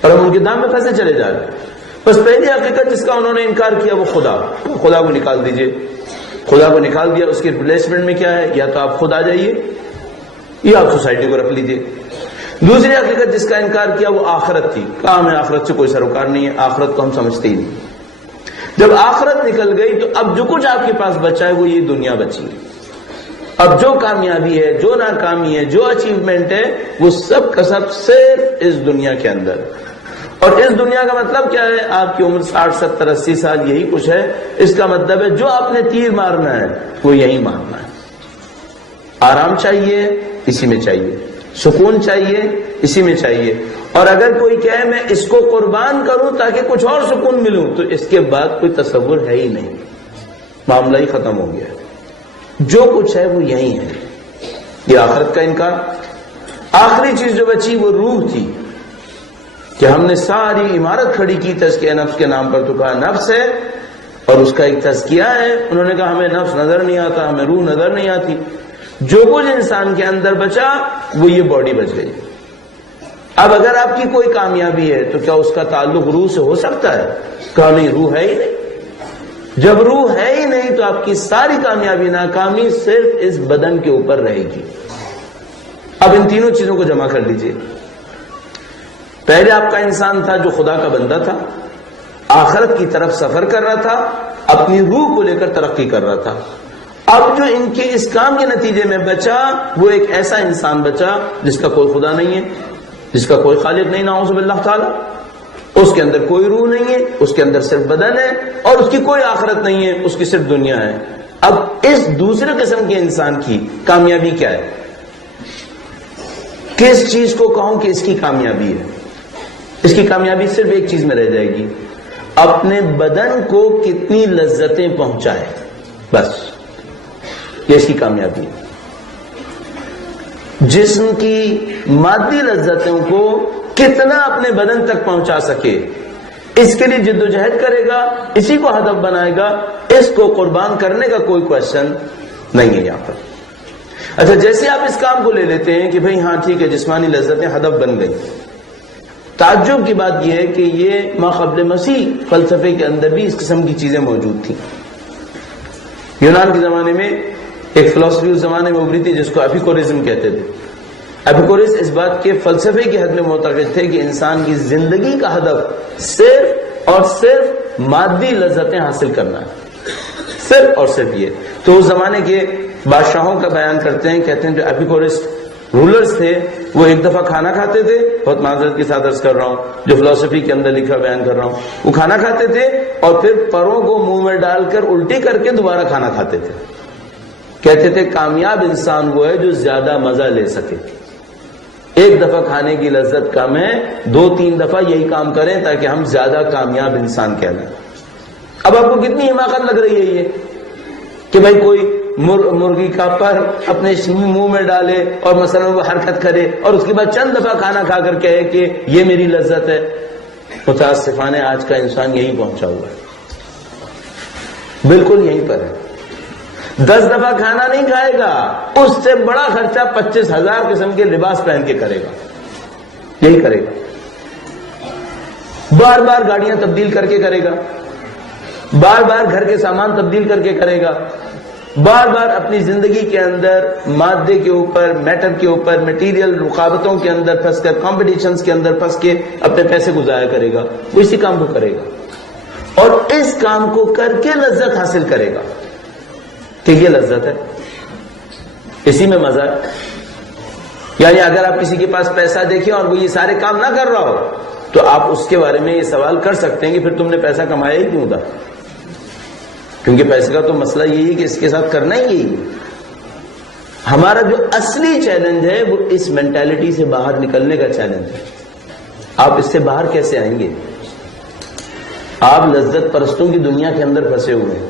اور ہم ان کے دام میں پھنسے چلے جا رہے ہیں۔ بس پہلی حقیقت جس کا انہوں نے انکار کیا وہ خدا کو نکال دیجئے۔ خدا کو نکال دیا، اس کے ریپلیسمنٹ میں کیا ہے؟ یا تو آپ خود آ جائیے یا آپ سوسائٹی کو رکھ لیجئے۔ دوسری حقیقت جس کا انکار کیا وہ آخرت تھی، کہا ہمیں آخرت سے کوئی سروکار نہیں ہے، آخرت کو ہم سمجھتے ہی نہیں۔ جب آخرت نکل گئی تو اب جو کچھ آپ کے پاس بچا ہے وہ یہ دنیا بچی ہے۔ اب جو کامیابی ہے، جو ناکامی ہے، جو اچیومنٹ ہے، وہ سب کا سب صرف اس دنیا کے اندر۔ اور اس دنیا کا مطلب کیا ہے؟ آپ کی عمر 60 70 80 سال، یہی کچھ ہے۔ اس کا مطلب ہے جو آپ نے تیر مارنا ہے وہ یہی مارنا ہے۔ آرام چاہیے، اسی میں چاہیے، سکون چاہیے، اسی میں چاہیے، اور اگر کوئی کہے میں اس کو قربان کروں تاکہ کچھ اور سکون ملوں تو اس کے بعد کوئی تصور ہے ہی نہیں، معاملہ ہی ختم ہو گیا۔ جو کچھ ہے وہ یہی ہے۔ یہ آخرت کا انکار۔ آخری چیز جو بچی وہ روح تھی، کہ ہم نے ساری عمارت کھڑی کی تزکیہ نفس کے نام پر، تو کہا نفس ہے اور اس کا ایک تزکیہ ہے۔ انہوں نے کہا ہمیں نفس نظر نہیں آتا، ہمیں روح نظر نہیں آتی۔ جو کچھ انسان کے اندر بچا وہ یہ باڈی بچ گئی۔ اب اگر آپ کی کوئی کامیابی ہے تو کیا اس کا تعلق روح سے ہو سکتا ہے؟ کہا نہیں، روح ہے ہی نہیں۔ جب روح ہے ہی نہیں تو آپ کی ساری کامیابی ناکامی صرف اس بدن کے اوپر رہے گی۔ اب ان تینوں چیزوں کو جمع کر لیجئے۔ پہلے آپ کا انسان تھا جو خدا کا بندہ تھا، آخرت کی طرف سفر کر رہا تھا، اپنی روح کو لے کر ترقی کر رہا تھا۔ اب جو ان کے اس کام کے نتیجے میں بچا وہ ایک ایسا انسان بچا جس کا کوئی خدا نہیں ہے، جس کا کوئی خالق نہیں، نعوذ باللہ تعالی۔ اس کے اندر کوئی روح نہیں ہے، اس کے اندر صرف بدن ہے، اور اس کی کوئی آخرت نہیں ہے، اس کی صرف دنیا ہے۔ اب اس دوسرے قسم کے انسان کی کامیابی کیا ہے؟ کس چیز کو کہوں کہ اس کی کامیابی ہے؟ اس کی کامیابی صرف ایک چیز میں رہ جائے گی، اپنے بدن کو کتنی لذتیں پہنچائے، بس یہ اس کی کامیابی ہے۔ جسم کی مادی لذتوں کو کتنا اپنے بدن تک پہنچا سکے، اس کے لیے جد و جہد کرے گا، اسی کو ہدف بنائے گا، اس کو قربان کرنے کا کوئی کوشچن نہیں ہے یہاں پر۔ اچھا، جیسے آپ اس کام کو لے لیتے ہیں کہ بھئی ہاں ٹھیک ہے، جسمانی لذتیں ہدف بن گئی، تعجب کی بات یہ ہے کہ یہ ماقبل مسیح فلسفے کے اندر بھی اس قسم کی چیزیں موجود تھیں۔ یونان کے زمانے میں ایک فلسفی اس زمانے میں ابھری تھی جس کو ایپیکورزم کہتے تھے. ایپیکورس اس بات کے فلسفے کی حد میں معتقد تھے کہ انسان کی زندگی کا ہدف صرف اور صرف مادی لذتیں حاصل کرنا ہے، صرف اور صرف یہ. تو اس زمانے کے بادشاہوں کا بیان کرتے ہیں، کہتے ہیں جو ایپیکورس رولرز تھے وہ ایک دفعہ کھانا کھاتے تھے، بہت معذرت کے ساتھ عرض کر رہا ہوں، جو فلسفی کے اندر لکھا بیان کر رہا ہوں، وہ کھانا کھاتے تھے اور پھر پروں کو منہ میں ڈال کر الٹی کر کے دوبارہ کھانا کھاتے تھے. کہتے تھے کامیاب انسان وہ ہے جو زیادہ مزہ لے سکے. ایک دفعہ کھانے کی لذت کم ہے، 2-3 دفعہ یہی کام کریں تاکہ ہم زیادہ کامیاب انسان کہلائیں. اب آپ کو کتنی حماقت لگ رہی ہے یہ کہ بھائی کوئی مرغی کا پر اپنے منہ میں ڈالے اور مثلا وہ حرکت کرے اور اس کے بعد چند دفعہ کھانا کھا کر کہے کہ یہ میری لذت ہے. متاسفانہ آج کا انسان یہی پہنچا ہوا ہے، بالکل یہیں پر ہے. 10 دفعہ کھانا نہیں کھائے گا، اس سے بڑا خرچہ 25,000 قسم کے لباس پہن کے کرے گا، یہی کرے گا. بار بار گاڑیاں تبدیل کر کے کرے گا، بار بار گھر کے سامان تبدیل کر کے کرے گا، بار بار اپنی زندگی کے اندر مادے کے اوپر، میٹر کے اوپر، میٹیریل رقابتوں کے اندر پھنس کر، کمپٹیشنز کے اندر پھنس کے اپنے پیسے گزارا کرے گا. وہ اسی کام کو کرے گا اور اس کام کو کر کے لذت حاصل کرے گا کہ یہ لذت ہے، اسی میں مزہ ہے. یعنی اگر آپ کسی کے پاس پیسہ دیکھیں اور وہ یہ سارے کام نہ کر رہا ہو تو آپ اس کے بارے میں یہ سوال کر سکتے ہیں کہ پھر تم نے پیسہ کمایا ہی کیوں تھا؟ کیونکہ پیسے کا تو مسئلہ یہی ہے کہ اس کے ساتھ کرنا ہی یہی ہے. ہمارا جو اصلی چیلنج ہے وہ اس مینٹالٹی سے باہر نکلنے کا چیلنج ہے. آپ اس سے باہر کیسے آئیں گے؟ آپ لذت پرستوں کی دنیا کے اندر پھنسے ہوئے ہیں،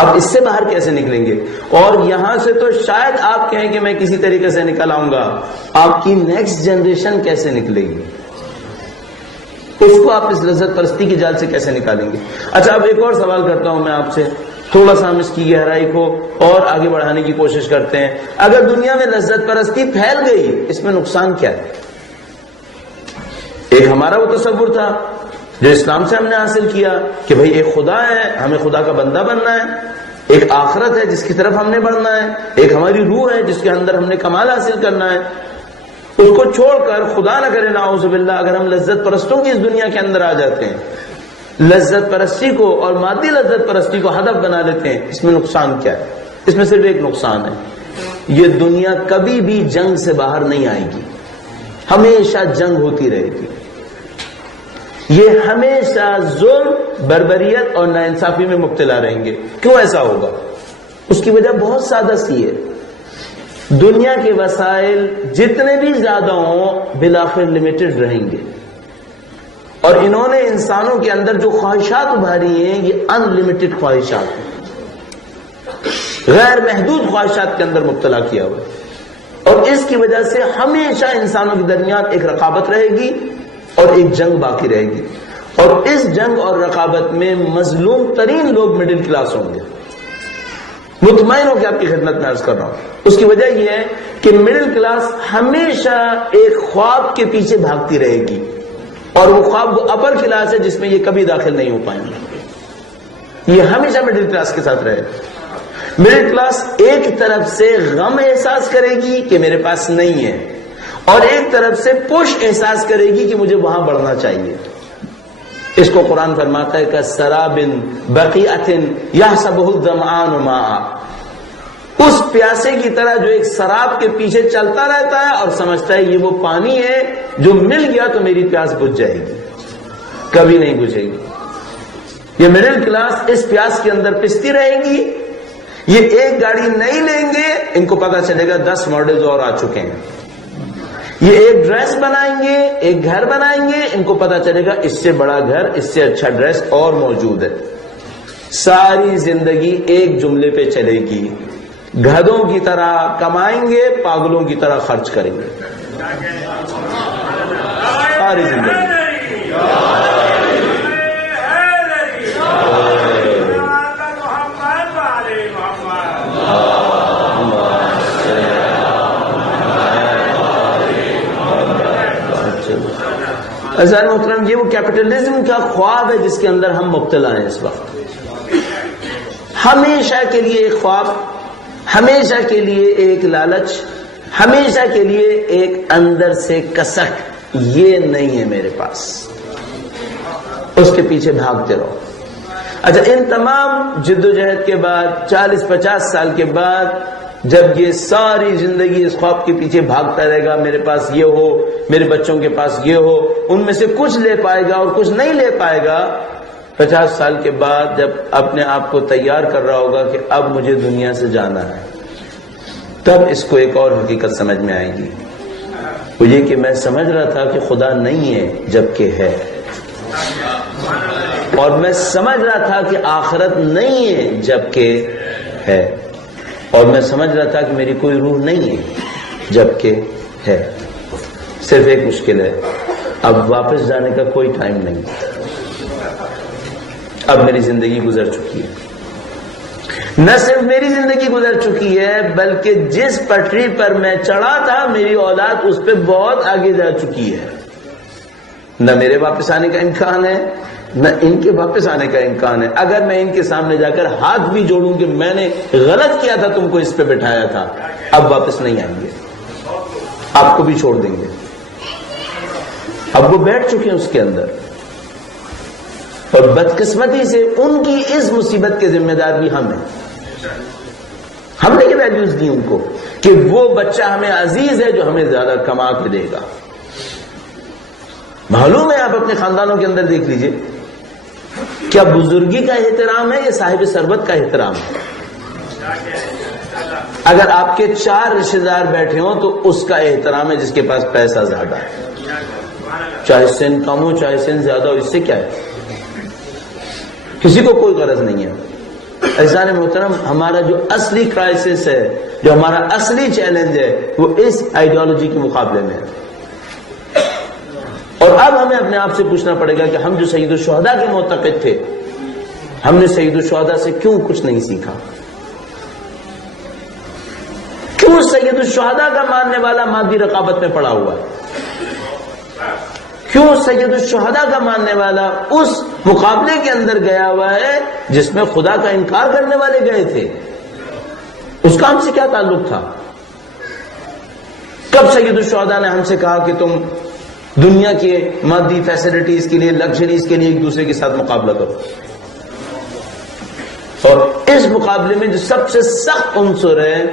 آپ اس سے باہر کیسے نکلیں گے؟ اور یہاں سے تو شاید آپ کہیں کہ میں کسی طریقے سے نکل آؤں گا، آپ کی نیکسٹ جنریشن کیسے نکلے گی؟ اس کو آپ اس لذت پرستی کی جال سے کیسے نکالیں گے؟ اچھا اب ایک اور سوال کرتا ہوں میں آپ سے، تھوڑا سا ہم اس کی گہرائی کو اور آگے بڑھانے کی کوشش کرتے ہیں. اگر دنیا میں لذت پرستی پھیل گئی، اس میں نقصان کیا ہے؟ ایک ہمارا وہ تصور تھا جو اسلام سے ہم نے حاصل کیا کہ بھئی ایک خدا ہے، ہمیں خدا کا بندہ بننا ہے، ایک آخرت ہے جس کی طرف ہم نے بڑھنا ہے، ایک ہماری روح ہے جس کے اندر ہم نے کمال حاصل کرنا ہے. اس کو چھوڑ کر خدا نہ کرے نعوذ باللہ اگر ہم لذت پرستوں کی اس دنیا کے اندر آ جاتے ہیں، لذت پرستی کو اور مادی لذت پرستی کو ہدف بنا لیتے ہیں، اس میں نقصان کیا ہے؟ اس میں صرف ایک نقصان ہے، یہ دنیا کبھی بھی جنگ سے باہر نہیں آئے گی، ہمیشہ جنگ ہوتی رہے گی. یہ ہمیشہ ظلم، بربریت اور ناانصافی میں مبتلا رہیں گے. کیوں ایسا ہوگا؟ اس کی وجہ بہت سادہ سی ہے. دنیا کے وسائل جتنے بھی زیادہ ہوں بالآخر لمیٹڈ رہیں گے، اور انہوں نے انسانوں کے اندر جو خواہشات ابھاری ہیں یہ ان لمیٹڈ خواہشات ہیں، غیر محدود خواہشات کے اندر مبتلا کیا ہوا ہے. اور اس کی وجہ سے ہمیشہ انسانوں کے درمیان ایک رقابت رہے گی اور ایک جنگ باقی رہے گی. اور اس جنگ اور رقابت میں مظلوم ترین لوگ مڈل کلاس ہوں گے. مطمئن ہو کہ آپ کی خدمت میں عرض کر رہا ہوں. اس کی وجہ یہ ہے کہ مڈل کلاس ہمیشہ ایک خواب کے پیچھے بھاگتی رہے گی، اور وہ خواب وہ اپر کلاس ہے جس میں یہ کبھی داخل نہیں ہو پائیں گے. یہ ہمیشہ مڈل کلاس کے ساتھ رہے گا. مڈل کلاس ایک طرف سے غم احساس کرے گی کہ میرے پاس نہیں ہے، اور ایک طرف سے پش احساس کرے گی کہ مجھے وہاں بڑھنا چاہیے. اس کو قرآن فرماتا ہے کہ سرابن بقیعۃ یحسبہ الظمآن ماء، اس پیاسے کی طرح جو ایک سراب کے پیچھے چلتا رہتا ہے اور سمجھتا ہے یہ وہ پانی ہے جو مل گیا تو میری پیاس بجھ جائے گی. کبھی نہیں بجھے گی. یہ مڈل کلاس اس پیاس کے اندر پستی رہے گی. یہ ایک گاڑی نہیں لیں گے، ان کو پتا چلے گا 10 ماڈلز اور آ چکے ہیں. یہ ایک ڈریس بنائیں گے، ایک گھر بنائیں گے، ان کو پتا چلے گا اس سے بڑا گھر، اس سے اچھا ڈریس اور موجود ہے. ساری زندگی ایک جملے پہ چلے گی، گدھوں کی طرح کمائیں گے، پاگلوں کی طرح خرچ کریں گے. ساری زندگی عزیزان محترم، یہ وہ کیپٹلزم کا خواب ہے جس کے اندر ہم مبتلا ہیں اس وقت. ہمیشہ کے لیے ایک خواب ہمیشہ کے لیے ایک لالچ، ہمیشہ کے لیے ایک اندر سے کسک، یہ نہیں ہے میرے پاس، اس کے پیچھے بھاگتے رہو۔ اچھا، ان تمام جدوجہد کے بعد 40-50 سال کے بعد جب یہ ساری زندگی اس خواب کے پیچھے بھاگتا رہے گا، میرے پاس یہ ہو، میرے بچوں کے پاس یہ ہو، ان میں سے کچھ لے پائے گا اور کچھ نہیں لے پائے گا، 50 سال کے بعد جب اپنے آپ کو تیار کر رہا ہوگا کہ اب مجھے دنیا سے جانا ہے، تب اس کو ایک اور حقیقت سمجھ میں آئے گی، وہ یہ کہ میں سمجھ رہا تھا کہ خدا نہیں ہے جبکہ ہے، اور میں سمجھ رہا تھا کہ آخرت نہیں ہے جبکہ ہے، اور میں سمجھ رہا تھا کہ میری کوئی روح نہیں ہے جبکہ ہے۔ صرف ایک مشکل ہے، اب واپس جانے کا کوئی ٹائم نہیں، اب میری زندگی گزر چکی ہے، نہ صرف میری زندگی گزر چکی ہے بلکہ جس پٹری پر میں چڑھا تھا میری اولاد اس پہ بہت آگے جا چکی ہے، نہ میرے واپس آنے کا امکان ہے نہ ان کے واپس آنے کا امکان ہے۔ اگر میں ان کے سامنے جا کر ہاتھ بھی جوڑوں کہ میں نے غلط کیا تھا، تم کو اس پہ بٹھایا تھا، اب واپس نہیں آئیں گے، آپ کو بھی چھوڑ دیں گے، اب وہ بیٹھ چکے ہیں اس کے اندر، اور بدقسمتی سے ان کی اس مصیبت کے ذمہ دار بھی ہم ہیں، ہم نے یہ ویلیوز دی ان کو کہ وہ بچہ ہمیں عزیز ہے جو ہمیں زیادہ کما کے دے گا۔ معلوم ہے، آپ اپنے خاندانوں کے اندر دیکھ لیجئے، کیا بزرگی کا احترام ہے یا صاحب ثروت کا احترام ہے؟ اگر آپ کے 4 رشتہ دار بیٹھے ہوں تو اس کا احترام ہے جس کے پاس پیسہ زیادہ ہے، چاہے سن کم ہو چاہے سن زیادہ ہو، اس سے کیا ہے، کسی کو کوئی غرض نہیں ہے۔ عزیزان محترم، ہمارا جو اصلی کرائسس ہے، جو ہمارا اصلی چیلنج ہے، وہ اس آئیڈیالوجی کے مقابلے میں ہے، اور اب ہمیں اپنے آپ سے پوچھنا پڑے گا کہ ہم جو سید الشہداء کے معتقد تھے، ہم نے سید الشہداء سے کیوں کچھ نہیں سیکھا؟ کیوں سید الشہداء کا ماننے والا مادی رقابت میں پڑا ہوا ہے؟ کیوں سید الشہداء کا ماننے والا اس مقابلے کے اندر گیا ہوا ہے جس میں خدا کا انکار کرنے والے گئے تھے؟ اس کا ہم سے کیا تعلق تھا؟ کب سید الشہداء نے ہم سے کہا کہ تم دنیا کے مادی فیسلٹیز کے لیے، لگژریز کے لیے ایک دوسرے کے ساتھ مقابلہ کرو؟ اور اس مقابلے میں جو سب سے سخت عنصر ہے،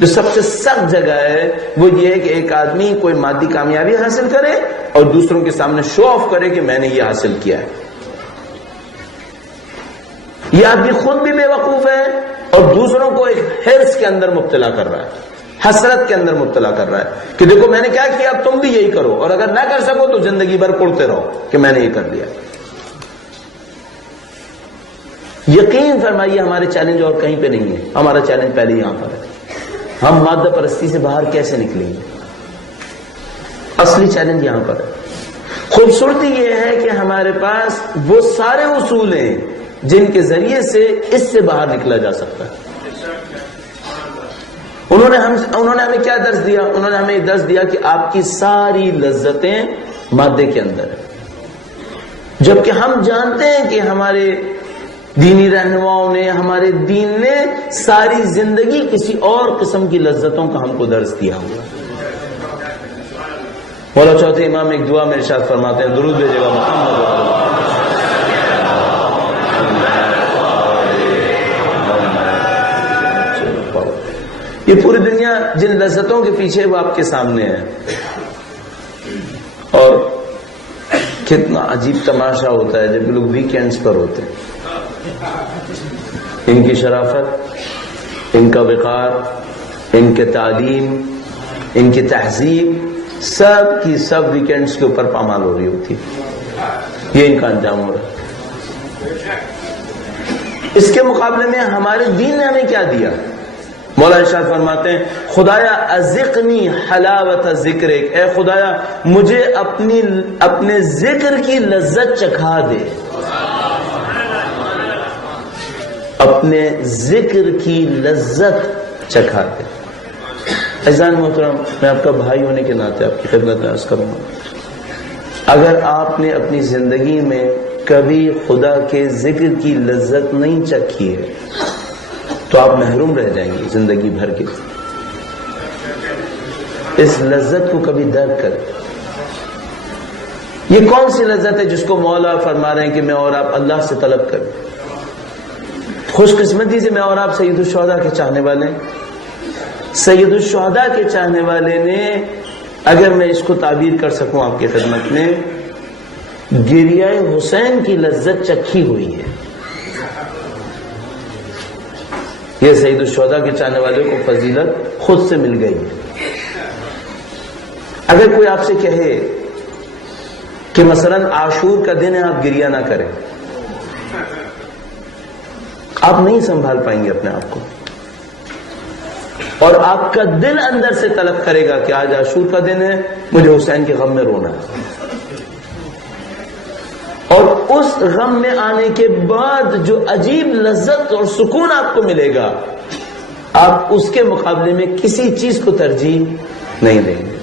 جو سب سے سخت جگہ ہے، وہ یہ ہے کہ ایک آدمی کوئی مادی کامیابی حاصل کرے اور دوسروں کے سامنے شو آف کرے کہ میں نے یہ حاصل کیا ہے۔ یہ آدمی خود بھی بے وقوف ہے اور دوسروں کو ایک حرص کے اندر مبتلا کر رہا ہے، حسرت کے اندر مبتلا کر رہا ہے کہ دیکھو میں نے کیا کیا، اب تم بھی یہی کرو، اور اگر نہ کر سکو تو زندگی بھر پڑھتے رہو کہ میں نے یہ کر لیا۔ یقین فرمائیے ہمارے چیلنج اور کہیں پہ نہیں ہے، ہمارا چیلنج پہلے یہاں پر ہے، ہم مادہ پرستی سے باہر کیسے نکلیں گے؟ اصلی چیلنج یہاں پر ہے۔ خوبصورتی یہ ہے کہ ہمارے پاس وہ سارے اصول ہیں جن کے ذریعے سے اس سے باہر نکلا جا سکتا ہے۔ انہوں نے ہمیں کیا درس دیا؟ انہوں نے ہمیں درس دیا کہ آپ کی ساری لذتیں مادے کے اندر ہیں، جبکہ ہم جانتے ہیں کہ ہمارے دینی رہنماؤں نے، ہمارے دین نے ساری زندگی کسی اور قسم کی لذتوں کا ہم کو درس دیا ہوا۔ مولا چوتھے امام ایک دعا میں ارشاد فرماتے ہیں، درود بھیجے گا محمد۔ یہ پوری دنیا جن لذتوں کے پیچھے وہ آپ کے سامنے ہے، اور کتنا عجیب تماشا ہوتا ہے جب لوگ ویکینڈز پر ہوتے ہیں، ان کی شرافت، ان کا وقار، ان کے تعلیم، ان کی تہذیب، سب کی سب ویکینڈز کے اوپر پامال ہو رہی ہوتی ہے، یہ ان کا انجام ہو رہا ہے۔ اس کے مقابلے میں ہمارے دین نے ہمیں کیا دیا؟ مولا ارشاد فرماتے ہیں، خدایا ازقنی حلاوت ذکرک، اے خدایا مجھے اپنے ذکر کی لذت چکھا دے، اپنے ذکر کی لذت چکھا دے۔ عزیزان محترم، میں آپ کا بھائی ہونے کے ناطے آپ کی خدمت میں عرض کروں گا، اگر آپ نے اپنی زندگی میں کبھی خدا کے ذکر کی لذت نہیں چکھی ہے تو آپ محروم رہ جائیں گے زندگی بھر کے. اس لذت کو کبھی درک کریں. یہ کون سی لذت ہے جس کو مولا فرما رہے ہیں کہ میں اور آپ اللہ سے طلب کریں؟ خوش قسمتی سے میں اور آپ سید الشہداء کے چاہنے والے ہیں. سید الشہداء کے چاہنے والے نے، اگر میں اس کو تعبیر کر سکوں آپ کی خدمت میں، گریہ حسین کی لذت چکھی ہوئی ہے. یہ سید الشہداء کے چاہنے والے کو فضیلت خود سے مل گئی ہے. اگر کوئی آپ سے کہے کہ مثلا عاشور کا دن ہے آپ گریہ نہ کریں، آپ نہیں سنبھال پائیں گے اپنے آپ کو، اور آپ کا دل اندر سے طلب کرے گا کہ آج عاشور کا دن ہے، مجھے حسین کے غم میں رونا ہے. اور اس غم میں آنے کے بعد جو عجیب لذت اور سکون آپ کو ملے گا، آپ اس کے مقابلے میں کسی چیز کو ترجیح نہیں دیں گے.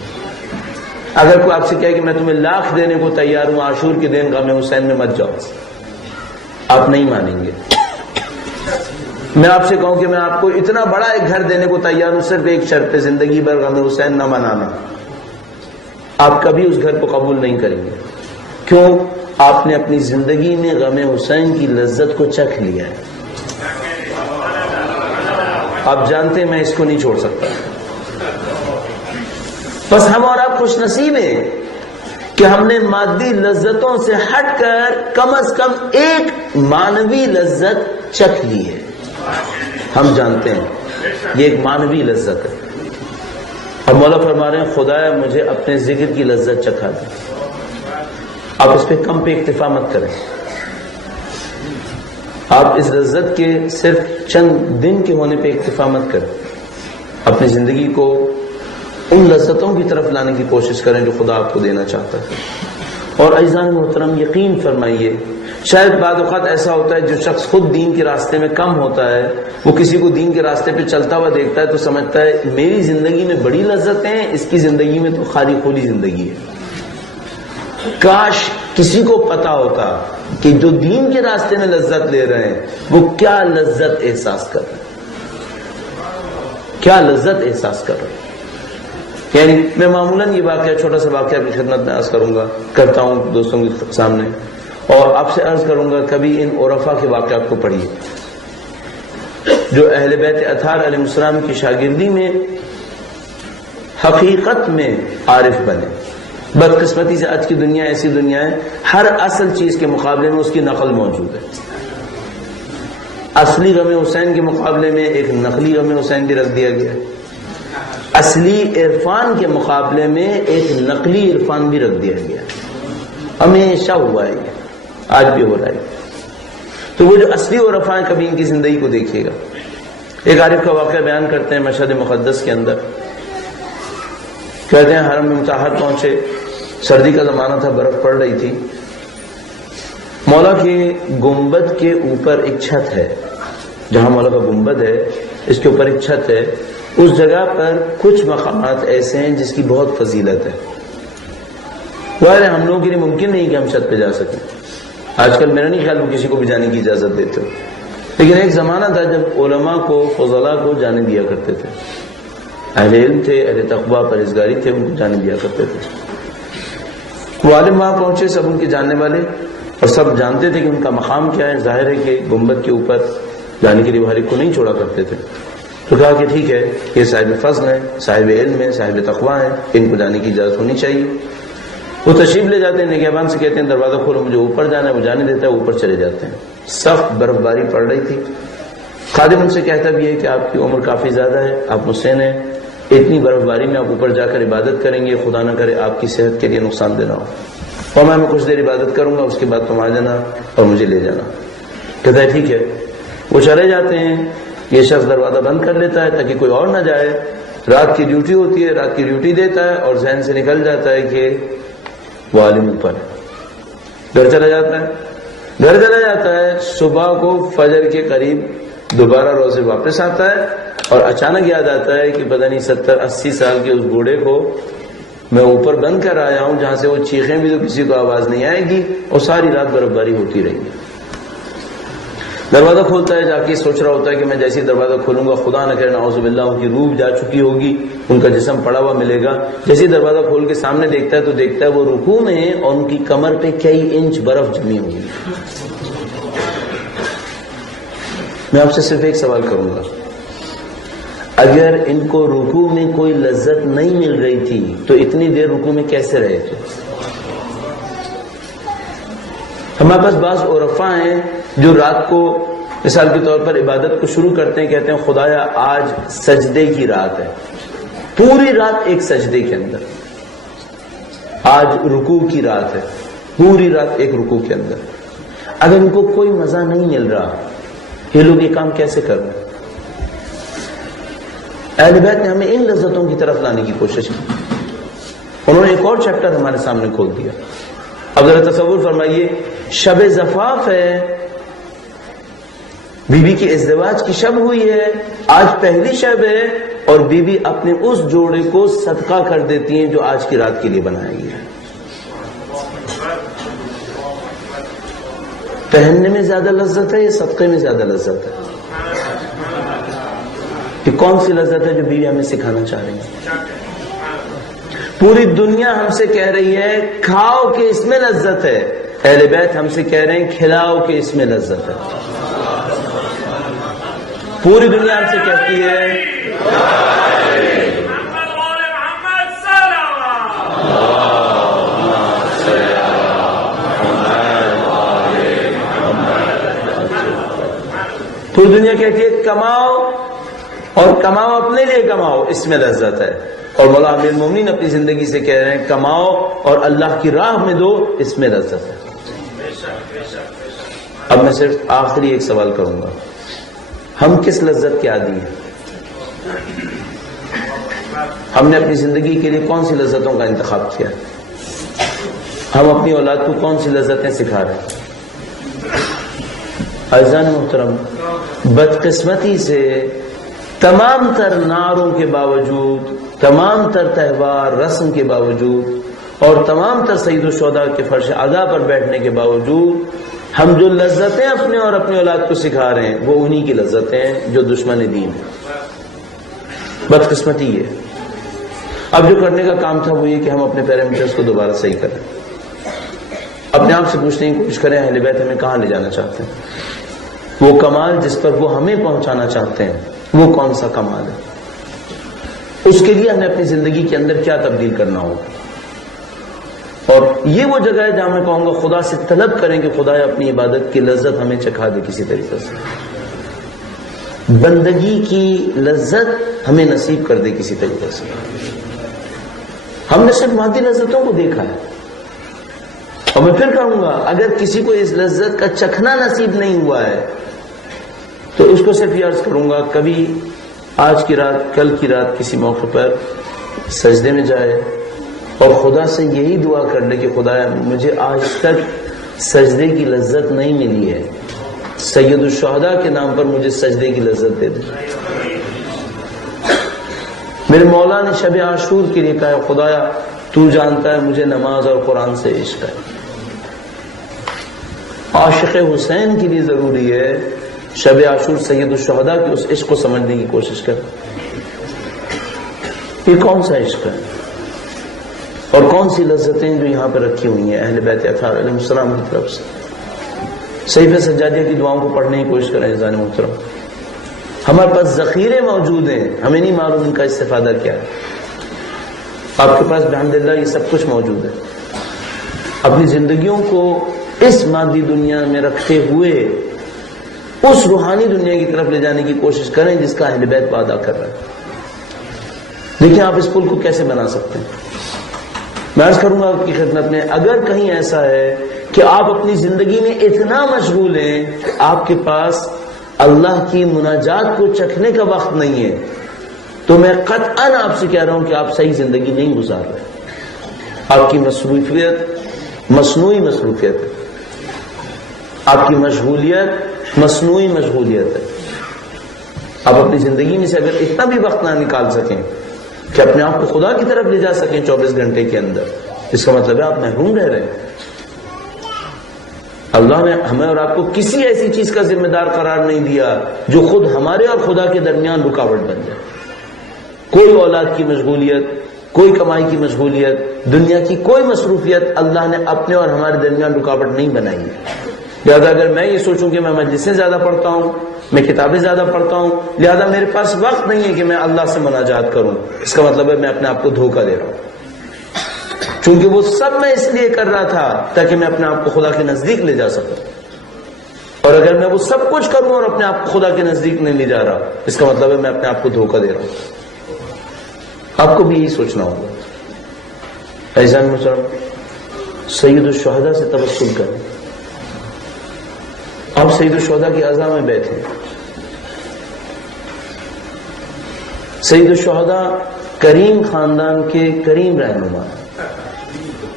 اگر کوئی آپ سے کہے کہ میں تمہیں لاکھ دینے کو تیار ہوں عاشور کے دن غم حسین میں مت جاؤ، آپ نہیں مانیں گے. میں آپ سے کہوں کہ میں آپ کو اتنا بڑا ایک گھر دینے کو تیار ہوں، صرف ایک شرط پہ، زندگی بھر غم حسین نہ منانا، آپ کبھی اس گھر کو قبول نہیں کریں گے. کیوں؟ آپ نے اپنی زندگی میں غم حسین کی لذت کو چکھ لیا ہے. آپ جانتے ہیں میں اس کو نہیں چھوڑ سکتا. بس ہم اور آپ خوش نصیب ہیں کہ ہم نے مادی لذتوں سے ہٹ کر کم از کم ایک مانوی لذت چکھ لی ہے. ہم جانتے ہیں یہ ایک مانوی لذت ہے. اب مولا فرما رہے ہیں خدایا مجھے اپنے ذکر کی لذت چکھا دے. آپ اس پہ کم پہ اکتفا مت کریں. آپ اس لذت کے صرف چند دن کے ہونے پہ اکتفا مت کریں. اپنی زندگی کو ان لذتوں کی طرف لانے کی کوشش کریں جو خدا آپ کو دینا چاہتا ہے. اور عزیزان محترم یقین فرمائیے، شاید بعض اوقات ایسا ہوتا ہے جو شخص خود دین کے راستے میں کم ہوتا ہے، وہ کسی کو دین کے راستے پہ چلتا ہوا دیکھتا ہے تو سمجھتا ہے میری زندگی میں بڑی لذتیں ہیں، اس کی زندگی میں تو خالی خولی زندگی ہے. کاش کسی کو پتا ہوتا کہ جو دین کے راستے میں لذت لے رہے ہیں وہ کیا لذت احساس کر رہے ہیں، کیا لذت احساس کر رہے ہیں. یعنی میں معمولاً یہ واقعہ، چھوٹا سا واقعہ اپنی خدمت میں عرض کروں گا، کرتا ہوں دوستوں کے سامنے، اور آپ سے عرض کروں گا کبھی ان عرفا کے واقعات کو پڑھیے جو اہل بیت اطہار علیہ السلام کی شاگردی میں حقیقت میں عارف بنے. بدقسمتی سے آج کی دنیا ایسی دنیا ہے، ہر اصل چیز کے مقابلے میں اس کی نقل موجود ہے. اصلی غم حسین کے مقابلے میں ایک نقلی غم حسین بھی رکھ دیا گیا. اصلی عرفان کے مقابلے میں ایک نقلی عرفان بھی رکھ دیا گیا. ہمیشہ ہوا ہے یہ، آج بھی ہو رہا ہے. تو وہ جو اصلی عرفاء ہیں کبھی ان کی زندگی کو دیکھیے گا. ایک عارف کا واقعہ بیان کرتے ہیں مشہد مقدس کے اندر. کہتے ہیں حرم میں مطہر پہنچے، سردی کا زمانہ تھا، برف پڑ رہی تھی. مولا کے گنبد کے اوپر ایک چھت ہے، جہاں مولا کا گنبد ہے اس کے اوپر ایک چھت ہے. اس جگہ پر کچھ مقامات ایسے ہیں جس کی بہت فضیلت ہے. ظاہر ہے ہم لوگوں کے لیے ممکن نہیں کہ ہم چھت پہ جا سکیں. آج کل میرا نہیں خیال وہ کسی کو بھی جانے کی اجازت دیتے ہو، لیکن ایک زمانہ تھا جب علماء کو، فضلاء کو جانے دیا کرتے تھے. اہل علم تھے، اہل تقویٰ، پرہیزگاری تھے، ان کو جانے دیا کرتے تھے. وہ عالم وہاں پہنچے، سب ان کے جاننے والے، اور سب جانتے تھے کہ ان کا مقام کیا ہے. ظاہر ہے کہ گنبد کے اوپر جانے کے لیے ہر ایک کو نہیں چھوڑا کرتے تھے. تو کہا کہ ٹھیک ہے، یہ صاحب فضل ہیں، صاحب علم ہیں، صاحب تقویٰ ہیں، ان کو جانے کی اجازت ہونی چاہیے. وہ تشریف لے جاتے ہیں، نگہبان سے کہتے ہیں دروازہ کھولو، مجھے اوپر جانا ہے. وہ جانے دیتا ہے، اوپر چلے جاتے ہیں. سخت برف باری پڑ رہی تھی. خادم ان سے کہتا بھی ہے کہ آپ کی عمر کافی زیادہ ہے، آپ مسن ہیں، اتنی برف باری میں آپ اوپر جا کر عبادت کریں گے، خدا نہ کرے آپ کی صحت کے لیے نقصان دینا ہو، اور میں کچھ دیر عبادت کروں گا، اس کے بعد تم آ جانا اور مجھے لے جانا. کہتا ہے ٹھیک ہے. وہ چلے جاتے ہیں. یہ شخص دروازہ بند کر لیتا ہے تاکہ کوئی اور نہ جائے. رات کی ڈیوٹی ہوتی ہے، رات کی ڈیوٹی دیتا ہے، اور ذہن سے نکل جاتا ہے کہ وہ عالم اوپر ہے. گھر چلا جاتا ہے. صبح کو فجر کے قریب دوبارہ روزے واپس آتا ہے، اور اچانک یاد آتا ہے کہ پتہ نہیں 70-80 سال کے اس بوڑھے کو میں اوپر بند کر آیا ہوں، جہاں سے وہ چیخیں بھی تو کسی کو آواز نہیں آئے گی، اور ساری رات برف باری ہوتی رہی. دروازہ کھولتا ہے، جا کے سوچ رہا ہوتا ہے کہ میں جیسے ہی دروازہ کھولوں گا خدا نہ کرے نعوذ باللہ ان کی روح جا چکی ہوگی، ان کا جسم پڑا ہوا ملے گا۔ جیسے ہی دروازہ کھول کے سامنے دیکھتا ہے تو دیکھتا ہے وہ رکوع میں ہیں اور ان کی کمر پہ کئی انچ برف جمی ہوئی۔ میں آپ سے صرف ایک سوال کروں گا، اگر ان کو رکوع میں کوئی لذت نہیں مل رہی تھی تو اتنی دیر رکوع میں کیسے رہے تھے؟ ہمارے پاس بعض عرفاء ہیں جو رات کو مثال کے طور پر عبادت کو شروع کرتے ہیں، کہتے ہیں خدایا آج سجدے کی رات ہے، پوری رات ایک سجدے کے اندر، آج رکوع کی رات ہے، پوری رات ایک رکوع کے اندر۔ اگر ان کو کوئی مزہ نہیں مل رہا، یہ لوگ یہ کام کیسے کر رہے ہیں؟ اہل بیت نے ہمیں ان لذتوں کی طرف لانے کی کوشش کی، انہوں نے ایک اور چیپٹر ہمارے سامنے کھول دیا۔ اب ذرا تصور فرمائیے، شب زفاف ہے، بی بی کی ازدواج کی شب ہوئی ہے، آج پہلی شب ہے، اور بی بی اپنے اس جوڑے کو صدقہ کر دیتی ہیں جو آج کی رات کے لیے بنایا گیا ہے۔ پہننے میں زیادہ لذت ہے یا صدقے میں زیادہ لذت ہے؟ کہ کون سی لذت ہے جو بیوی ہمیں سکھانا چاہ رہی ہے؟ پوری دنیا ہم سے کہہ رہی ہے کھاؤ کہ اس میں لذت ہے، اہل بیت ہم سے کہہ رہے ہیں کھلاؤ کہ اس میں لذت ہے۔ پوری دنیا ہم سے کہتی ہے پوری دنیا کہتی ہے کماؤ، اور کماؤ اپنے لیے کماؤ، اس میں لذت ہے۔ اور مولا امیر المومنین اپنی زندگی سے کہہ رہے ہیں کماؤ اور اللہ کی راہ میں دو، اس میں لذت ہے۔ اب میں صرف آخری ایک سوال کروں گا، ہم کس لذت کے عادی ہیں؟ ہم نے اپنی زندگی کے لیے کون سی لذتوں کا انتخاب کیا؟ ہم اپنی اولاد کو کون سی لذتیں سکھا رہے ہیں؟ عزیزان محترم، بدقسمتی سے تمام تر نعروں کے باوجود، تمام تر تہوار رسم کے باوجود، اور تمام تر سید الشہداء کے فرش عزا پر بیٹھنے کے باوجود، ہم جو لذتیں اپنے اور اپنی اولاد کو سکھا رہے ہیں وہ انہی کی لذتیں ہیں جو دشمن دین ہیں۔ بدقسمتی ہے۔ اب جو کرنے کا کام تھا وہ یہ کہ ہم اپنے پیرامیٹرز کو دوبارہ صحیح کریں، اپنے آپ سے پوچھنے کی کوشش کریں اہل بیت ہمیں کہاں لے جانا چاہتے ہیں، وہ کمال جس پر وہ ہمیں پہنچانا چاہتے ہیں وہ کون سا کمال ہے، اس کے لیے ہمیں اپنی زندگی کے اندر کیا تبدیل کرنا ہوگا۔ اور یہ وہ جگہ ہے جہاں میں کہوں گا خدا سے طلب کریں کہ خدا اپنی عبادت کی لذت ہمیں چکھا دے، کسی طریقے سے بندگی کی لذت ہمیں نصیب کر دے کسی طریقے سے۔ ہم نے صرف مادی لذتوں کو دیکھا ہے، اور میں پھر کہوں گا اگر کسی کو اس لذت کا چکھنا نصیب نہیں ہوا ہے تو اس کو صرف یہ عرض کروں گا کبھی آج کی رات، کل کی رات کسی موقع پر سجدے میں جائے اور خدا سے یہی دعا کر لے کہ خدایا مجھے آج تک سجدے کی لذت نہیں ملی ہے، سید الشہداء کے نام پر مجھے سجدے کی لذت دے دے۔ میرے مولا نے شب عاشور کے لیے کہا خدایا تو جانتا ہے مجھے نماز اور قرآن سے عشق ہے۔ عاشق حسین کے لیے ضروری ہے شب عاشور سید الشہداء کے اس عشق کو سمجھنے کی کوشش کر، یہ کون سا عشق ہے اور کون سی لذتیں جو یہاں پہ رکھی ہوئی ہیں اہل بیت اطہار علیہ السلام کی طرف سے۔ صحیفہ سجادیہ کی دعاؤں کو پڑھنے کی کوشش کریں عزیزان محترم، ہمارے پاس ذخیرے موجود ہیں، ہمیں نہیں معلوم ان کا استفادہ کیا ہے۔ آپ کے پاس بحمداللہ یہ سب کچھ موجود ہے، اپنی زندگیوں کو اس مادی دنیا میں رکھتے ہوئے اس روحانی دنیا کی طرف لے جانے کی کوشش کریں جس کا اہل بیت وعدہ کر رہا ہے۔ دیکھیں آپ اس پل کو کیسے بنا سکتے ہیں۔ میں عرض کروں گا آپ کی خدمت میں، اگر کہیں ایسا ہے کہ آپ اپنی زندگی میں اتنا مشغول ہیں کہ آپ کے پاس اللہ کی مناجات کو چکھنے کا وقت نہیں ہے، تو میں قطعاً آپ سے کہہ رہا ہوں کہ آپ صحیح زندگی نہیں گزار رہے، آپ کی مصروفیت مصنوعی مصروفیت ہے، آپ کی مشغولیت مصنوعی مشغولیت ہے۔ آپ اپنی زندگی میں سے اگر اتنا بھی وقت نہ نکال سکیں کہ اپنے آپ کو خدا کی طرف لے جا سکیں 24 گھنٹے کے اندر، اس کا مطلب ہے آپ محروم رہ رہے ہیں۔ اللہ نے ہمیں اور آپ کو کسی ایسی چیز کا ذمہ دار قرار نہیں دیا جو خود ہمارے اور خدا کے درمیان رکاوٹ بن جائے. کوئی اولاد کی مشغولیت، کوئی کمائی کی مشغولیت، دنیا کی کوئی مصروفیت اللہ نے اپنے اور ہمارے درمیان رکاوٹ نہیں بنائی. لہذا اگر میں یہ سوچوں کہ میں مجلسیں زیادہ پڑھتا ہوں، میں کتابیں زیادہ پڑھتا ہوں، لہذا میرے پاس وقت نہیں ہے کہ میں اللہ سے مناجات کروں، اس کا مطلب ہے میں اپنے آپ کو دھوکہ دے رہا ہوں. چونکہ وہ سب میں اس لیے کر رہا تھا تاکہ میں اپنے آپ کو خدا کے نزدیک لے جا سکوں، اور اگر میں وہ سب کچھ کروں اور اپنے آپ کو خدا کے نزدیک نہیں لے جا رہا، اس کا مطلب ہے میں اپنے آپ کو دھوکہ دے رہا ہوں. آپ کو بھی یہی سوچنا ہوگا. عزیزان محترم، سید الشہداء سے توسل کریں. آپ سید الشہداء کی اعضاء میں بیٹھے. سید الشہداء کریم خاندان کے کریم رہنما.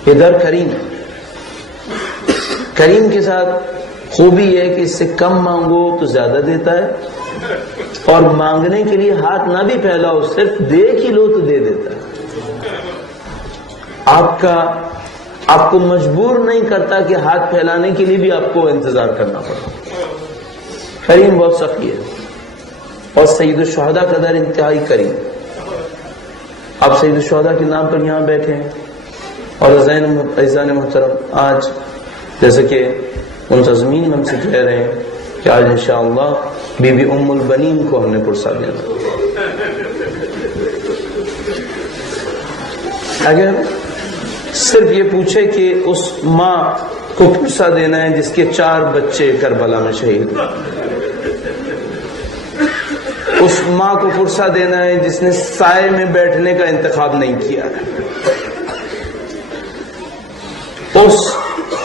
یہ در کریم ہے. کریم کے ساتھ خوبی یہ کہ اس سے کم مانگو تو زیادہ دیتا ہے، اور مانگنے کے لیے ہاتھ نہ بھی پھیلاؤ، صرف دیکھ ہی لو تو دے دیتا ہے. آپ کو مجبور نہیں کرتا کہ ہاتھ پھیلانے کے لیے بھی آپ کو انتظار کرنا پڑتا. کریم بہت سخی ہے، اور سید الشہداء کا در انتہائی کریم. آپ سید الشہداء کے نام پر یہاں بیٹھے ہیں، اور عزیزان محترم، آج جیسے کہ منتظمین ہم سے کہہ رہے ہیں کہ آج انشاءاللہ بی بی ام البنین کو ہم نے پرسا دینا. اگر صرف یہ پوچھے کہ اس ماں کو پرسا دینا ہے جس کے 4 بچے کربلا میں شہید ہوئے، اس ماں کو پرسا دینا ہے جس نے سائے میں بیٹھنے کا انتخاب نہیں کیا ہے، اس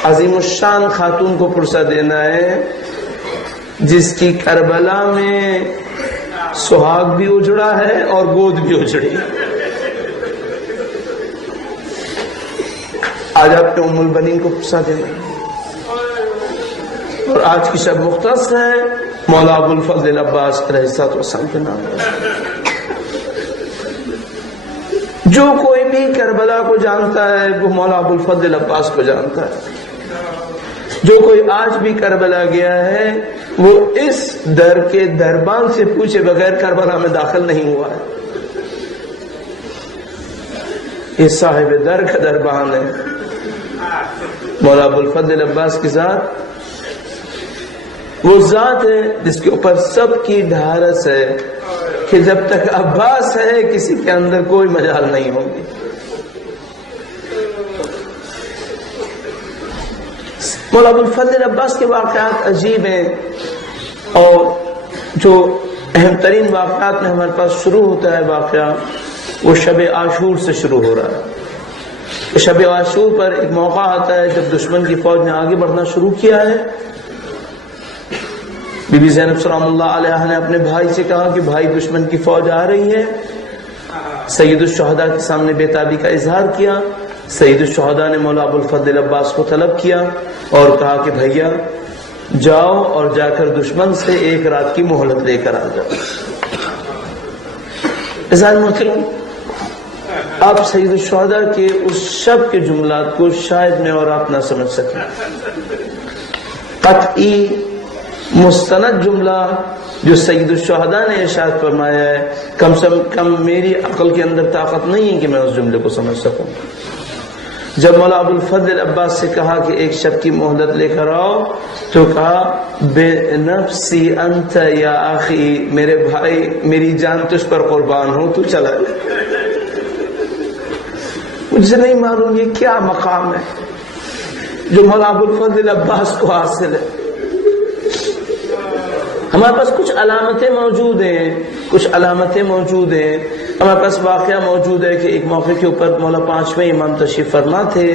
عظیم الشان خاتون کو پرسا دینا ہے جس کی کربلا میں سہاگ بھی اجڑا ہے اور گود بھی اجڑی. آج آپ نے ام البنین کو پرسا دینا ہے. اور آج کی شب مختص ہے مولا ابو الفضل عباس علیہ السلام کے نام. جو کوئی بھی کربلا کو جانتا ہے وہ مولا ابو الفضل عباس کو جانتا ہے. جو کوئی آج بھی کربلا گیا ہے وہ اس در کے دربان سے پوچھے بغیر کربلا میں داخل نہیں ہوا ہے. یہ صاحب در کا دربان ہے. مولا ابو الفضل عباس کی ذات وہ ذات ہے جس کے اوپر سب کی ڈھارس ہے کہ جب تک عباس ہے کسی کے اندر کوئی مجال نہیں ہوگی. مولا ابو الفضل عباس کے واقعات عجیب ہیں، اور جو اہم ترین واقعات میں ہمارے پاس شروع ہوتا ہے واقعہ وہ شب عاشور سے شروع ہو رہا ہے. شب عاشور پر ایک موقع آتا ہے جب دشمن کی فوج نے آگے بڑھنا شروع کیا ہے. بی بی زینب سلام اللہ علیہ نے اپنے بھائی سے کہا کہ بھائی دشمن کی فوج آ رہی ہے. سید الشہداء کے سامنے بے تابی کا اظہار کیا. سید الشہداء نے مولا ابو الفضل عباس کو طلب کیا اور کہا کہ بھیا جاؤ اور جا کر دشمن سے 1 رات کی مہلت لے کر آ جاؤ. عزیزان محترم، آپ سید الشہداء کے اس شب کے جملات کو شاید میں اور آپ نہ سمجھ سکیں. قطعی مستند جملہ جو سید الشہداء نے ارشاد فرمایا ہے، کم سے کم میری عقل کے اندر طاقت نہیں ہے کہ میں اس جملے کو سمجھ سکوں. جب مولا ابو الفضل عباس سے کہا کہ 1 شب کی مہلت لے کر آؤ تو کہا بے نفسی انت یا آخی، میرے بھائی میری جان تجھ پر قربان ہو، تو چلا جائے. مجھے نہیں معلوم یہ کیا مقام ہے جو مولا ابو الفضل عباس کو حاصل ہے. ہمارے پاس کچھ علامتیں موجود ہیں. ہمارے پاس واقعہ موجود ہے کہ ایک موقع کے اوپر مولا 5ویں امام تشریف فرما تھے.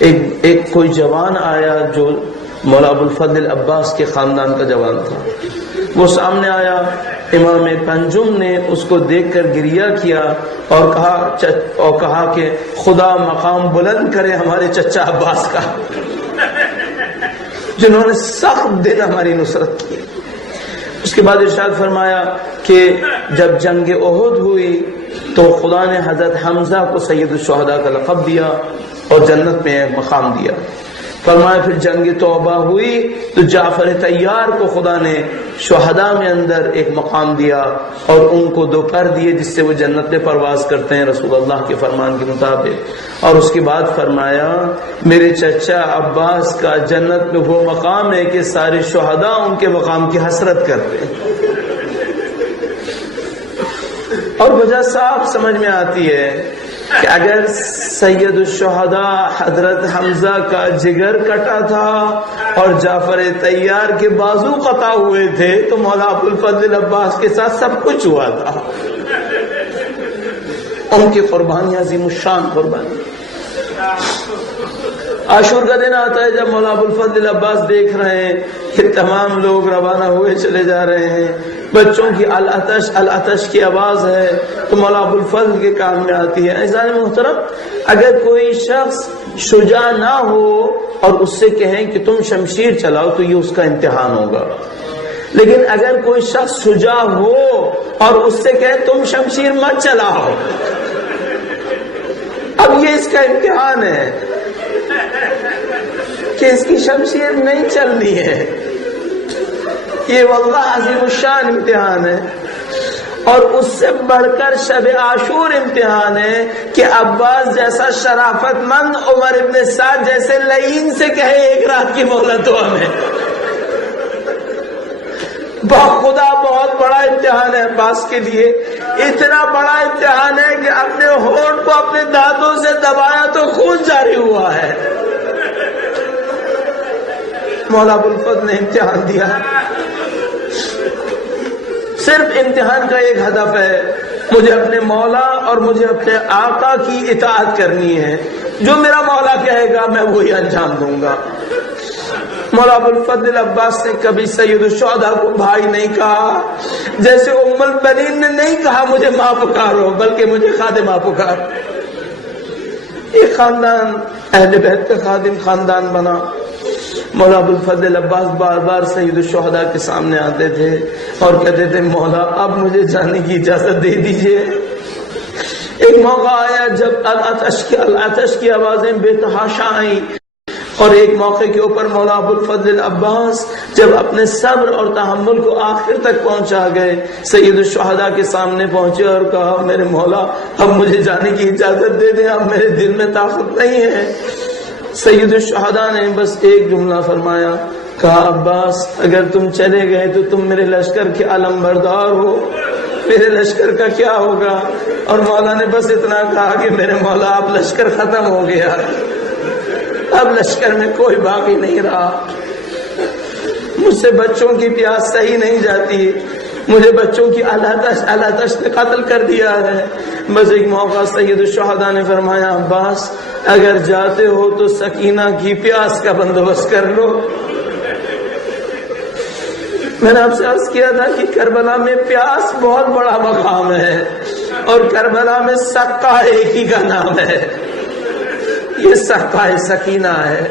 ایک کوئی جوان آیا جو مولا ابو الفضل عباس کے خاندان کا جوان تھا. وہ سامنے آیا، امام پنجم نے اس کو دیکھ کر گریہ کیا اور کہا کہ خدا مقام بلند کرے ہمارے چچا عباس کا، جنہوں نے سخت دن ہماری نصرت کی. اس کے بعد ارشاد فرمایا کہ جب جنگ احد ہوئی تو خدا نے حضرت حمزہ کو سید الشہداء کا لقب دیا اور جنت میں مقام دیا. فرمایا پھر جنگ توبہ ہوئی تو جعفر طیار کو خدا نے شہداء میں اندر ایک مقام دیا اور ان کو 2 پر دیے جس سے وہ جنت میں پرواز کرتے ہیں رسول اللہ کے فرمان کے مطابق. اور اس کے بعد فرمایا میرے چچا عباس کا جنت میں وہ مقام ہے کہ سارے شہداء ان کے مقام کی حسرت کرتے ہیں. اور وجہ صاف سمجھ میں آتی ہے کہ اگر سید الشہداء حضرت حمزہ کا جگر کٹا تھا اور جعفر طیار کے بازو قطع ہوئے تھے تو مولا ابو الفضل عباس کے ساتھ سب کچھ ہوا تھا. ان کی قربانی عظیم الشان قربانی. عاشور کا دن آتا ہے جب مولا ابو الفضل عباس دیکھ رہے ہیں کہ تمام لوگ روانہ ہوئے چلے جا رہے ہیں, بچوں کی العطش العطش کی آواز ہے تو مولا ابو الفضل کے کام میں آتی ہے. عزیزان محترم, اگر کوئی شخص شجاع نہ ہو اور اس سے کہیں کہ تم شمشیر چلاؤ تو یہ اس کا امتحان ہوگا, لیکن اگر کوئی شخص شجاع ہو اور اس سے کہے تم شمشیر مت چلاؤ, اب یہ اس کا امتحان ہے کہ اس کی شمشیر نہیں چلنی ہے. یہ واللہ عظیم الشان امتحان ہے. اور اس سے بڑھ کر شب عاشور امتحان ہے کہ عباس جیسا شرافت مند عمر ابن سعد جیسے لعین سے کہے ایک رات کی مہلت دو ہمیں. خدا بہت بڑا امتحان ہے عباس کے لیے. اتنا بڑا امتحان ہے کہ اپنے ہونٹ کو اپنے دانتوں سے دبایا تو خون جاری ہوا ہے. مولا ابو الفضل نے امتحان دیا. صرف امتحان کا ایک ہدف ہے, مجھے اپنے مولا اور مجھے اپنے آقا کی اطاعت کرنی ہے. جو میرا مولا کہے گا میں وہی انجام دوں گا. مولا ابو الفضل عباس نے کبھی سید الشہداء کو بھائی نہیں کہا, جیسے ام البنین نے نہیں کہا مجھے ماں پکارو, بلکہ مجھے خادمہ پکار. ایک خاندان اہل بیت کا خادم خاندان بنا. مولا ابو الفضل عباس بار بار سید الشہداء کے سامنے آتے تھے اور کہتے تھے مولا اب مجھے جانے کی اجازت دے دیجئے. ایک موقع آیا جب العطش کی آوازیں بے تحاشا آئیں, اور ایک موقع کے اوپر مولا ابو الفضل عباس جب اپنے صبر اور تحمل کو آخر تک پہنچا گئے, سید الشہداء کے سامنے پہنچے اور کہا میرے مولا اب مجھے جانے کی اجازت دے دیں, اب میرے دل میں طاقت نہیں ہے. سید الشہداء نے بس ایک جملہ فرمایا, کہا عباس اگر تم چلے گئے تو تم میرے لشکر کے علم بردار ہو, میرے لشکر کا کیا ہوگا؟ اور مولا نے بس اتنا کہا کہ میرے مولا اب لشکر ختم ہو گیا, اب لشکر میں کوئی باقی نہیں رہا. مجھ سے بچوں کی پیاس صحیح نہیں جاتی, مجھے بچوں کی العطش نے قتل کر دیا ہے. بس ایک موقع سید الشہداء نے فرمایا عباس اگر جاتے ہو تو سکینہ کی پیاس کا بندوبست کر لو. میں نے آپ سے عرض کیا تھا کہ کربلا میں پیاس بہت بڑا مقام ہے اور کربلا میں سقا ایک ہی کا نام ہے, یہ سقا سکینہ ہے.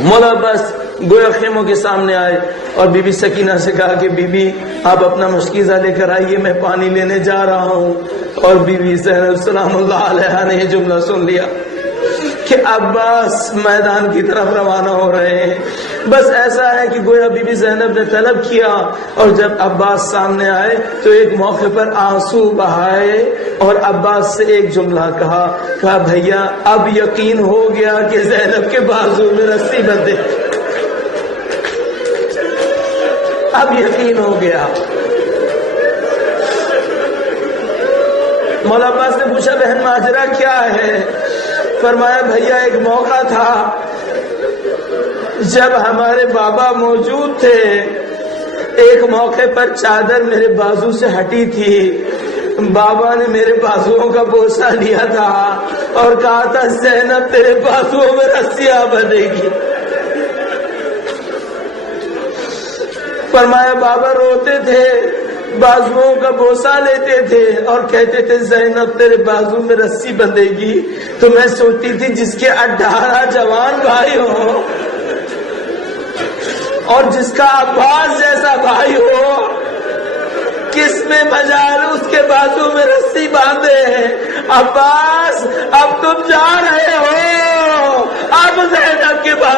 مولا عباس گویا خیموں کے سامنے آئے اور بی بی سکینہ سے کہا کہ بی بی آپ اپنا مشکیزہ لے کر آئیے, میں پانی لینے جا رہا ہوں. اور بی بی زینب سلام اللہ علیہا نے یہ جملہ سن لیا کہ عباس میدان کی طرف روانہ ہو رہے ہیں. بس ایسا ہے کہ گویا بی بی زینب نے طلب کیا اور جب عباس سامنے آئے تو ایک موقع پر آنسو بہائے اور عباس سے ایک جملہ کہا بھیا اب یقین ہو گیا کہ زینب کے بازو میں رسی بندھے, اب یقین ہو گیا. مولا عباس نے پوچھا بہن ماجرا کیا ہے؟ فرمایا بھیا ایک موقع تھا جب ہمارے بابا موجود تھے, ایک موقع پر چادر میرے بازو سے ہٹی تھی, بابا نے میرے بازوؤں کا بوسہ لیا تھا اور کہا تھا زینب تیرے بازوؤں میں رسیاں بندھے گی. فرمایا بابا روتے تھے, بازوؤں کا بوسہ لیتے تھے اور کہتے تھے زینب تیرے بازو میں رسی بندھے گی. تو میں سوچتی تھی جس کے 18 جوان بھائی ہو اور جس کا عباس جیسا بھائی ہو, کس میں مجال اس کے بازو میں رسی باندھے. عباس اب تم جا رہے ہو, اب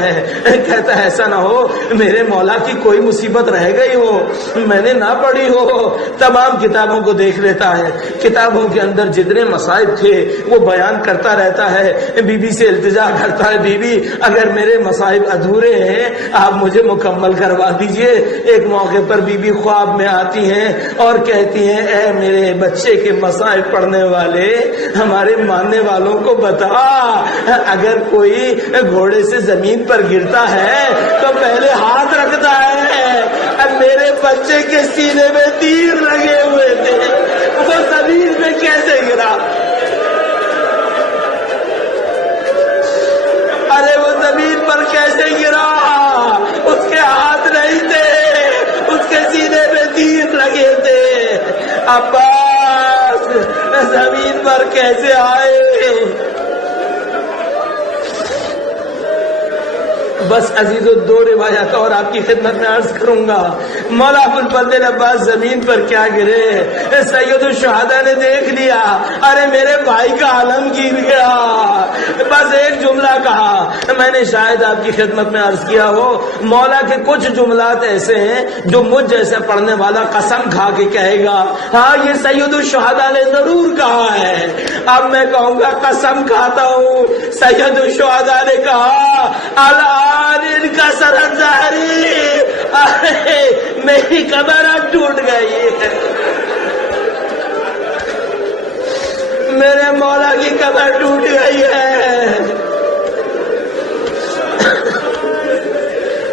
ہے، کہتا ہے ایسا نہ ہو میرے مولا کی کوئی مصیبت رہ گئی ہو، میں نے نہ پڑھی ہو۔ تمام کتابوں کو دیکھ لیتا ہے، کتابوں کے اندر جتنے مصائب تھے وہ بیان کرتا رہتا ہے، بی بی سے التجا کرتا ہے، بی بی اگر میرے مصائب ادھورے ہیں آپ مجھے مکمل کروا دیجئے۔ ایک موقع پر بی بی خواب میں آتی ہیں اور کہتی ہیں اے میرے بچے کے مصائب پڑھنے والے، ہمارے ماننے والوں کو بتا، اگر کوئی گھوڑے سے زمین پر گرتا ہے تو پہلے ہاتھ رکھتا ہے، میرے بچے کے سینے میں تیر لگے ہوئے تھے، وہ زمین میں کیسے گرا؟ ارے وہ زمین پر کیسے گرا؟ اس کے ہاتھ نہیں تھے، اس کے سینے میں تیر لگے تھے۔ عباس زمین پر کیسے آئے؟ بس عزیزو دو روایات اور آپ کی خدمت میں عرض کروں گا۔ مولا ابوالفضل عباس زمین پر کیا گرے؟ سید الشہداء نے دیکھ لیا، ارے میرے بھائی کا علم گر گیا۔ بس ایک جملہ کہا، میں نے شاید آپ کی خدمت میں عرض کیا ہو، مولا کے کچھ جملات ایسے ہیں جو مجھ جیسے پڑھنے والا قسم کھا کے کہے گا ہاں یہ سید الشہداء نے ضرور کہا ہے۔ اب میں کہوں گا قسم کھاتا ہوں، سید الشہداء نے کہا ان کا سرحد ظاہری، میری قبر اب ٹوٹ گئی ہے، میرے مولا کی قبر ٹوٹ گئی ہے۔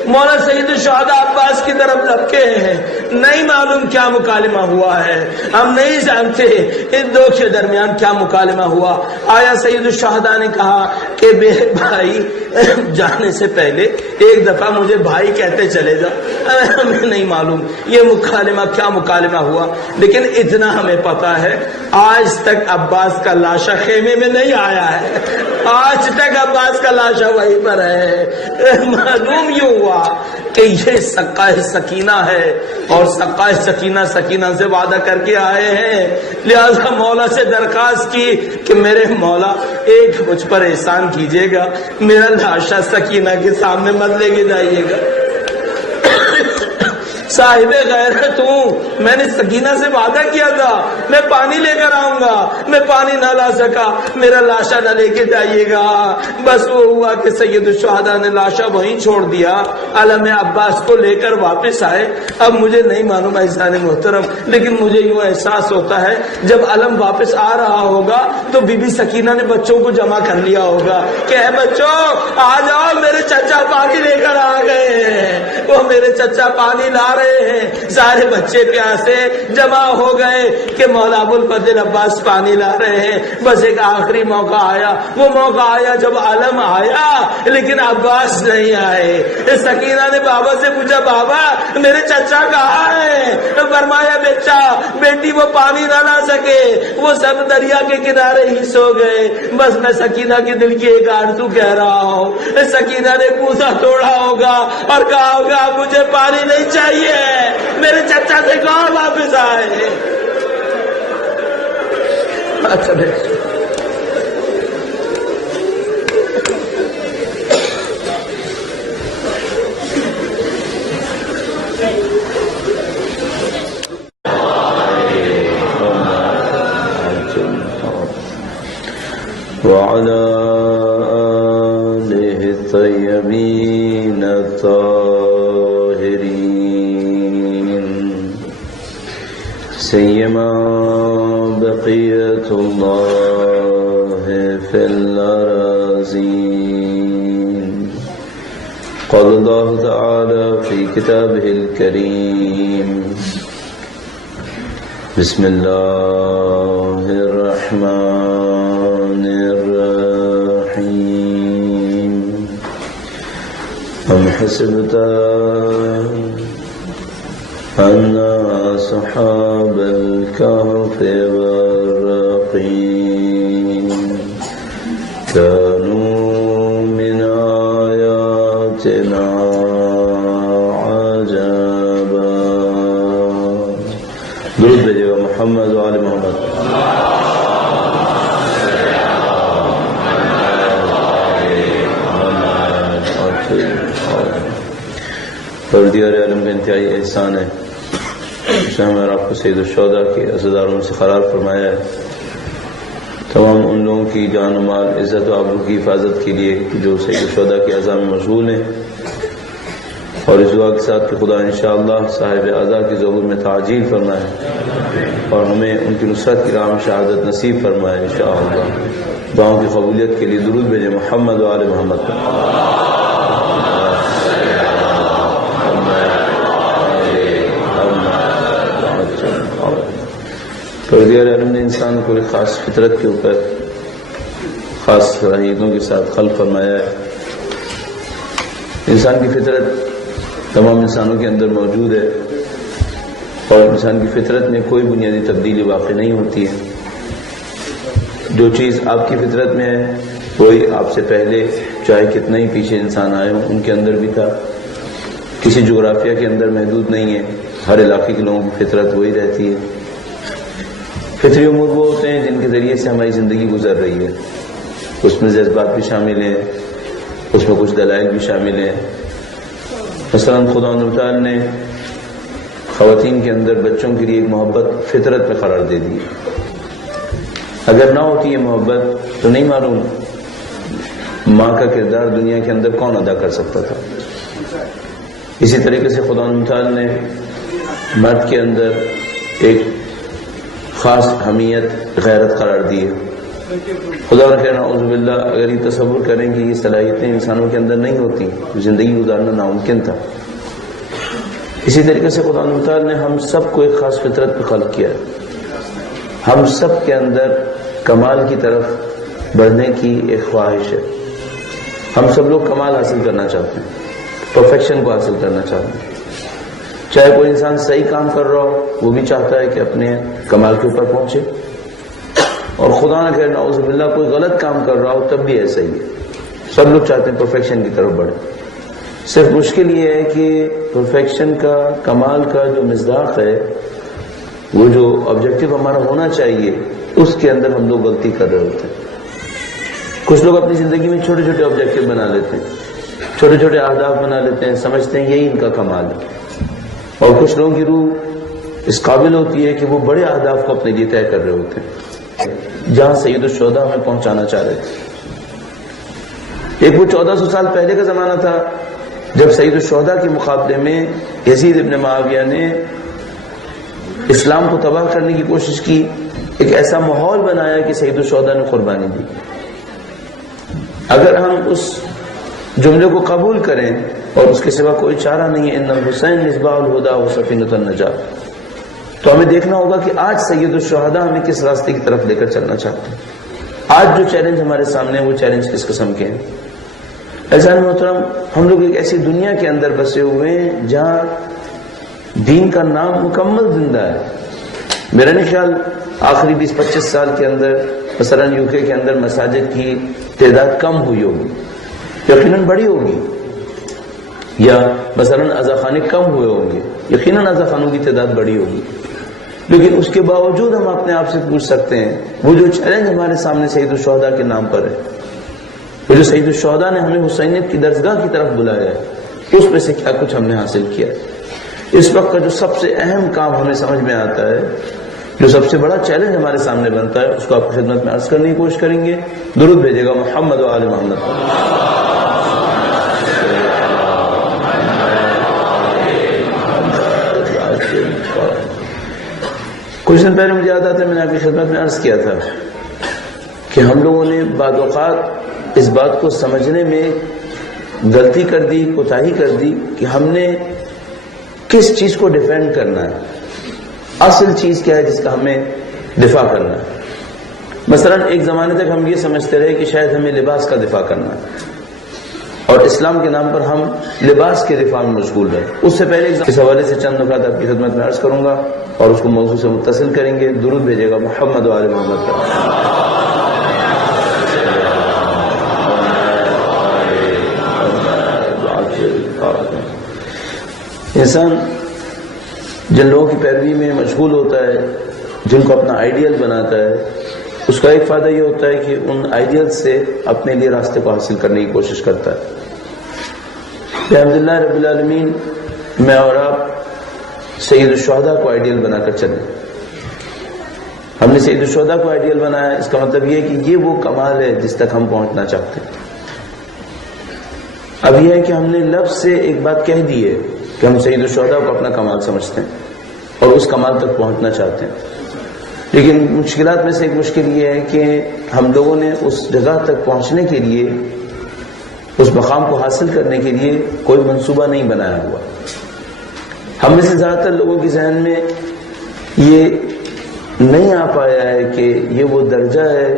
مولا سید الشہداء عباس کی طرف لپکے ہیں، نہیں معلوم کیا مکالمہ ہوا ہے، ہم نہیں جانتے ان دو کے درمیان کیا مکالمہ ہوا۔ آیا سید الشہداء نے کہا کہ بے بھائی جانے سے پہلے ایک دفعہ مجھے بھائی کہتے چلے جا، ہمیں نہیں معلوم یہ مکالمہ کیا مکالمہ ہوا، لیکن اتنا ہمیں پتا ہے آج تک عباس کا لاشا خیمے میں نہیں آیا ہے، آج تک عباس کا لاشا وہیں پر ہے۔ معلوم یہ ہوا کہ یہ سقائے سکینہ ہے اور سقائے سکینہ سے وعدہ کر کے آئے ہیں، لہذا مولا سے درخواست کی کہ میرے مولا ایک مجھ پر احسان کیجیے گا، میرا لاشا سکینہ کے سامنے مت لے کے جائیے گا۔ صاحب غیرت ہوں، میں نے سکینہ سے وعدہ کیا تھا میں پانی لے کر آؤں گا، میں پانی نہ لا سکا، میرا لاشا نہ لے کے جائیے گا۔ بس وہ ہوا کہ سید الشہداء نے لاشا وہیں چھوڑ دیا، علم عباس کو لے کر واپس آئے۔ اب مجھے نہیں معلوم عزیزان محترم، لیکن مجھے یوں احساس ہوتا ہے جب علم واپس آ رہا ہوگا تو بی بی سکینہ نے بچوں کو جمع کر لیا ہوگا کہ اے بچوں آ جاؤ، میرے چچا پانی لے کر آ گئے ہیں، وہ میرے چچا پانی لا رہے ہیں۔ سارے بچے پیاسے جمع ہو گئے کہ مولا ابوالفضل عباس پانی لا رہے ہیں۔ بس ایک آخری موقع آیا، وہ موقع آیا جب علم آیا لیکن عباس نہیں آئے۔ سکینہ نے بابا سے پوچھا بابا میرے چچا کہاں ہے؟ فرمایا بیٹا بیٹی وہ پانی نہ لا سکے، وہ سب دریا کے کنارے ہی سو گئے۔ بس میں سکینہ کے دل کی ایک آرزو کہہ رہا ہوں، سکینہ نے کوزہ توڑا ہوگا اور کہا ہوگا مجھے پانی نہیں چاہیے، میرے چچا سے کہاں واپس آئے۔ اچھا وعلى آله الطيبين الطاهرين سيما بقية الله في الأراضين۔ قال الله تعالى في كتابه الكريم بسم الله الرحمن الرحيم۔ أم حسبت أن أصحاب الكهف والرقيم كانوا من آياتنا عجبا۔ درود بھیجیے گا محمد و آل محمد۔ اور دیار عالم کا انتہائی احسان ہے اس نے ہمیں آپ کو سید الشہداء کے عزاداروں سے قرار فرمایا ہے. تمام ان لوگوں کی جان و مال عزت و آبرو کی حفاظت کے لیے جو سید الشہداء کے اعزاء میں مشغول ہیں، اور اس دعا کے ساتھ کہ خدا انشاءاللہ صاحب اعزاء کی ظہور میں تعجیل فرمائے اور ہمیں ان کی نصرت کی راہ میں شہادت نصیب فرمائے انشاءاللہ. دعاؤں کی قبولیت کے لیے درود بھیجیں محمد و آل محمد پر. پروردگار عالم نے انسان کو ایک خاص فطرت کے اوپر خاص صلاحیتوں کے ساتھ خلق فرمایا ہے. انسان کی فطرت تمام انسانوں کے اندر موجود ہے، اور انسان کی فطرت میں کوئی بنیادی تبدیلی واقع نہیں ہوتی ہے. جو چیز آپ کی فطرت میں ہے وہی آپ سے پہلے چاہے کتنا ہی پیچھے انسان آئے ہوں ان کے اندر بھی تھا. کسی جغرافیہ کے اندر محدود نہیں ہے، ہر علاقے کے لوگوں کی فطرت وہی رہتی ہے. فطری امور وہ ہوتے ہیں جن کے ذریعے سے ہماری زندگی گزر رہی ہے. اس میں جذبات بھی شامل ہیں، اس میں کچھ دلائل بھی شامل ہیں. مثلا خدا تعالی نے خواتین کے اندر بچوں کے لیے ایک محبت فطرت میں قرار دے دی. اگر نہ ہوتی یہ محبت تو نہیں معلوم ماں کا کردار دنیا کے اندر کون ادا کر سکتا تھا. اسی طریقے سے خدا تعالی نے مرد کے اندر ایک خاص حمیت غیرت قرار دی ہے. خدا نہ کہنا اعوذ باللہ اگر یہ تصور کریں کہ یہ صلاحیتیں انسانوں کے اندر نہیں ہوتی زندگی گزارنا ناممکن تھا. اسی طریقے سے خدا تعالی نے ہم سب کو ایک خاص فطرت پہ خلق کیا ہے. ہم سب کے اندر کمال کی طرف بڑھنے کی ایک خواہش ہے. ہم سب لوگ کمال حاصل کرنا چاہتے ہیں، پرفیکشن کو حاصل کرنا چاہتے ہیں. چاہے کوئی انسان صحیح کام کر رہا ہو وہ بھی چاہتا ہے کہ اپنے کمال کے اوپر پہنچے، اور خدا نہ کہے نعوذ باللہ کوئی غلط کام کر رہا ہو تب بھی ایسا ہی ہے. سب لوگ چاہتے ہیں پرفیکشن کی طرف بڑھے. صرف مشکل یہ ہے کہ پرفیکشن کا کمال کا جو مصداق ہے، وہ جو آبجیکٹو ہمارا ہونا چاہیے، اس کے اندر ہم لوگ غلطی کر رہے ہوتے ہیں. کچھ لوگ اپنی زندگی میں چھوٹے چھوٹے آبجیکٹو بنا لیتے ہیں، چھوٹے چھوٹے اہداف بنا لیتے ہیں، سمجھتے ہیں یہی ان کا کمال ہے. اور کچھ لوگوں کی روح اس قابل ہوتی ہے کہ وہ بڑے اہداف کو اپنے لیے طے کر رہے ہوتے ہیں، جہاں سید الشہداء ہمیں پہنچانا چاہ رہے تھے. ایک وہ 1400 سال پہلے کا زمانہ تھا جب سید الشہداء کے مقابلے میں یزید ابن معاویہ نے اسلام کو تباہ کرنے کی کوشش کی. ایک ایسا ماحول بنایا کہ سید الشہداء نے قربانی دی. اگر ہم اس جملے کو قبول کریں اور اس کے سوا کوئی چارہ نہیں ہے ان الحسین مصباح الہدی و سفینۃ النجات، تو ہمیں دیکھنا ہوگا کہ آج سید الشہداء ہمیں کس راستے کی طرف لے کر چلنا چاہتے ہیں. آج جو چیلنج ہمارے سامنے ہے وہ چیلنج کس قسم کے ہیں. عزیزان محترم، ہم لوگ ایک ایسی دنیا کے اندر بسے ہوئے ہیں جہاں دین کا نام مکمل زندہ ہے. میرا نہیں خیال آخری 20-25 سال کے اندر مثلا یوکے کے اندر مساجد کی تعداد کم ہوئی ہوگی، یقیناً بڑی ہوگی. یا مثلا عزاخانے کم ہوئے ہوں گے، یقیناً عزاخانوں کی تعداد بڑی ہوگی. لیکن اس کے باوجود ہم اپنے آپ سے پوچھ سکتے ہیں وہ جو چیلنج ہمارے سامنے سید الشہداء کے نام پر ہے، وہ جو سید الشہداء نے ہمیں حسینیت کی درسگاہ کی طرف بلایا ہے، اس میں سے کیا کچھ ہم نے حاصل کیا ہے. اس وقت کا جو سب سے اہم کام ہمیں سمجھ میں آتا ہے، جو سب سے بڑا چیلنج ہمارے سامنے بنتا ہے، اس کو آپ کی خدمت میں عرض کرنے کی کوشش کریں گے. درود بھیجے گا محمد و آل محمد. کچھ دن پہلے مجھے یاد آتا ہے میں نے آپ کی خدمت میں عرض کیا تھا کہ ہم لوگوں نے بعض اوقات اس بات کو سمجھنے میں غلطی کر دی، کوتاہی کر دی کہ ہم نے کس چیز کو ڈیفینڈ کرنا ہے، اصل چیز کیا ہے جس کا ہمیں دفاع کرنا ہے. مثلا ایک زمانے تک ہم یہ سمجھتے رہے کہ شاید ہمیں لباس کا دفاع کرنا ہے، اور اسلام کے نام پر ہم لباس کے دفاع میں مشغول رہے. اس سے پہلے اس حوالے سے چند نکات آپ کی خدمت میں عرض کروں گا اور اس کو موضوع سے متصل کریں گے. درود بھیجے گا محمد و آل محمد پر. انسان جن لوگوں کی پیروی میں مشغول ہوتا ہے، جن کو اپنا آئیڈیل بناتا ہے، اس کا ایک فائدہ یہ ہوتا ہے کہ ان آئیڈیل سے اپنے لیے راستے کو حاصل کرنے کی کوشش کرتا ہے. الحمدللہ رب العالمین میں اور آپ سید الشہداء کو آئیڈیل بنا کر چلیں. ہم نے سید الشہداء کو آئیڈیل بنایا، اس کا مطلب یہ ہے کہ یہ وہ کمال ہے جس تک ہم پہنچنا چاہتے ہیں. اب یہ ہے کہ ہم نے لفظ سے ایک بات کہہ دی ہے کہ ہم سید الشہداء کو اپنا کمال سمجھتے ہیں اور اس کمال تک پہنچنا چاہتے ہیں، لیکن مشکلات میں سے ایک مشکل یہ ہے کہ ہم لوگوں نے اس جگہ تک پہنچنے کے لیے، اس مقام کو حاصل کرنے کے لیے کوئی منصوبہ نہیں بنایا ہوا. ہم میں سے زیادہ تر لوگوں کے ذہن میں یہ نہیں آ پایا ہے کہ یہ وہ درجہ ہے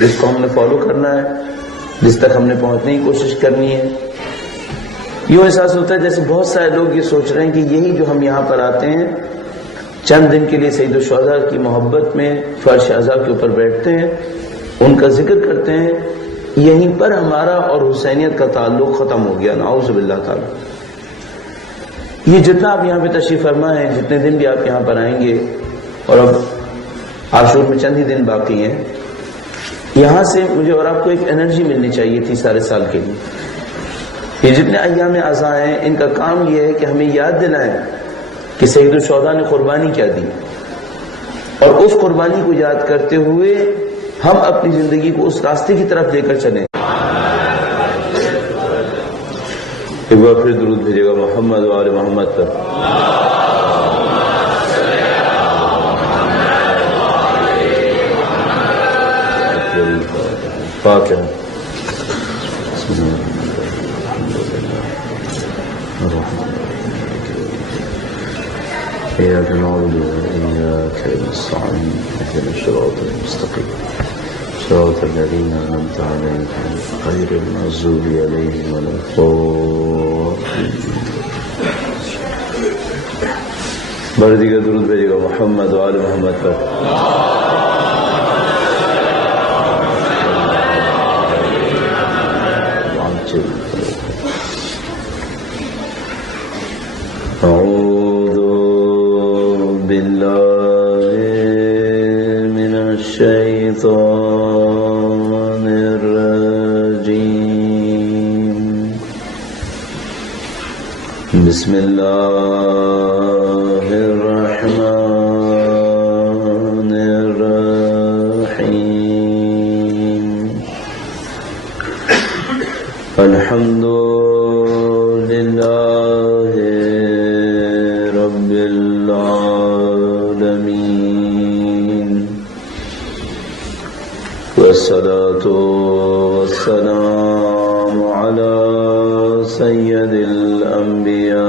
جس کو ہم نے فالو کرنا ہے، جس تک ہم نے پہنچنے کی کوشش کرنی ہے. یوں احساس ہوتا ہے جیسے بہت سارے لوگ یہ سوچ رہے ہیں کہ یہی جو ہم یہاں پر آتے ہیں چند دن کے لیے سید الشہداء کی محبت میں فرش اعظم کے اوپر بیٹھتے ہیں، ان کا ذکر کرتے ہیں، یہیں پر ہمارا اور حسینیت کا تعلق ختم ہو گیا. نعوذ باللہ تعالی. یہ جتنا آپ یہاں پہ تشریف فرما ہے، جتنے دن بھی آپ یہاں پر آئیں گے، اور اب عاشور میں چند ہی دن باقی ہیں، یہاں سے مجھے اور آپ کو ایک انرجی ملنی چاہیے تھی سارے سال کے لیے. یہ جتنے ایام اعزاء ہیں، ان کا کام یہ ہے کہ ہمیں یاد دلائیں کہ سید الشہداء نے قربانی کیا دی، اور اس قربانی کو یاد کرتے ہوئے ہم اپنی زندگی کو اس راستے کی طرف لے کر چلیں. ایک بار پھر درود بھیجے گا محمد و آل محمد پر. فاتحہ. إياك نعبد وإياك نستعين اهدنا الصراط المستقيم صراط الذين أنعمت عليهم غير المغضوب عليهم ولا الضالين. بردی کا درود بھیجے گا محمد و آل محمد پر. أعوذ بالله من الشيطان الرجيم. بسم الله الرحمن الرحيم. الحمد لله رب العالمين، والصلاة والسلام على سيد الأنبياء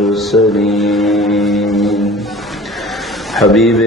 والمرسلين حبيب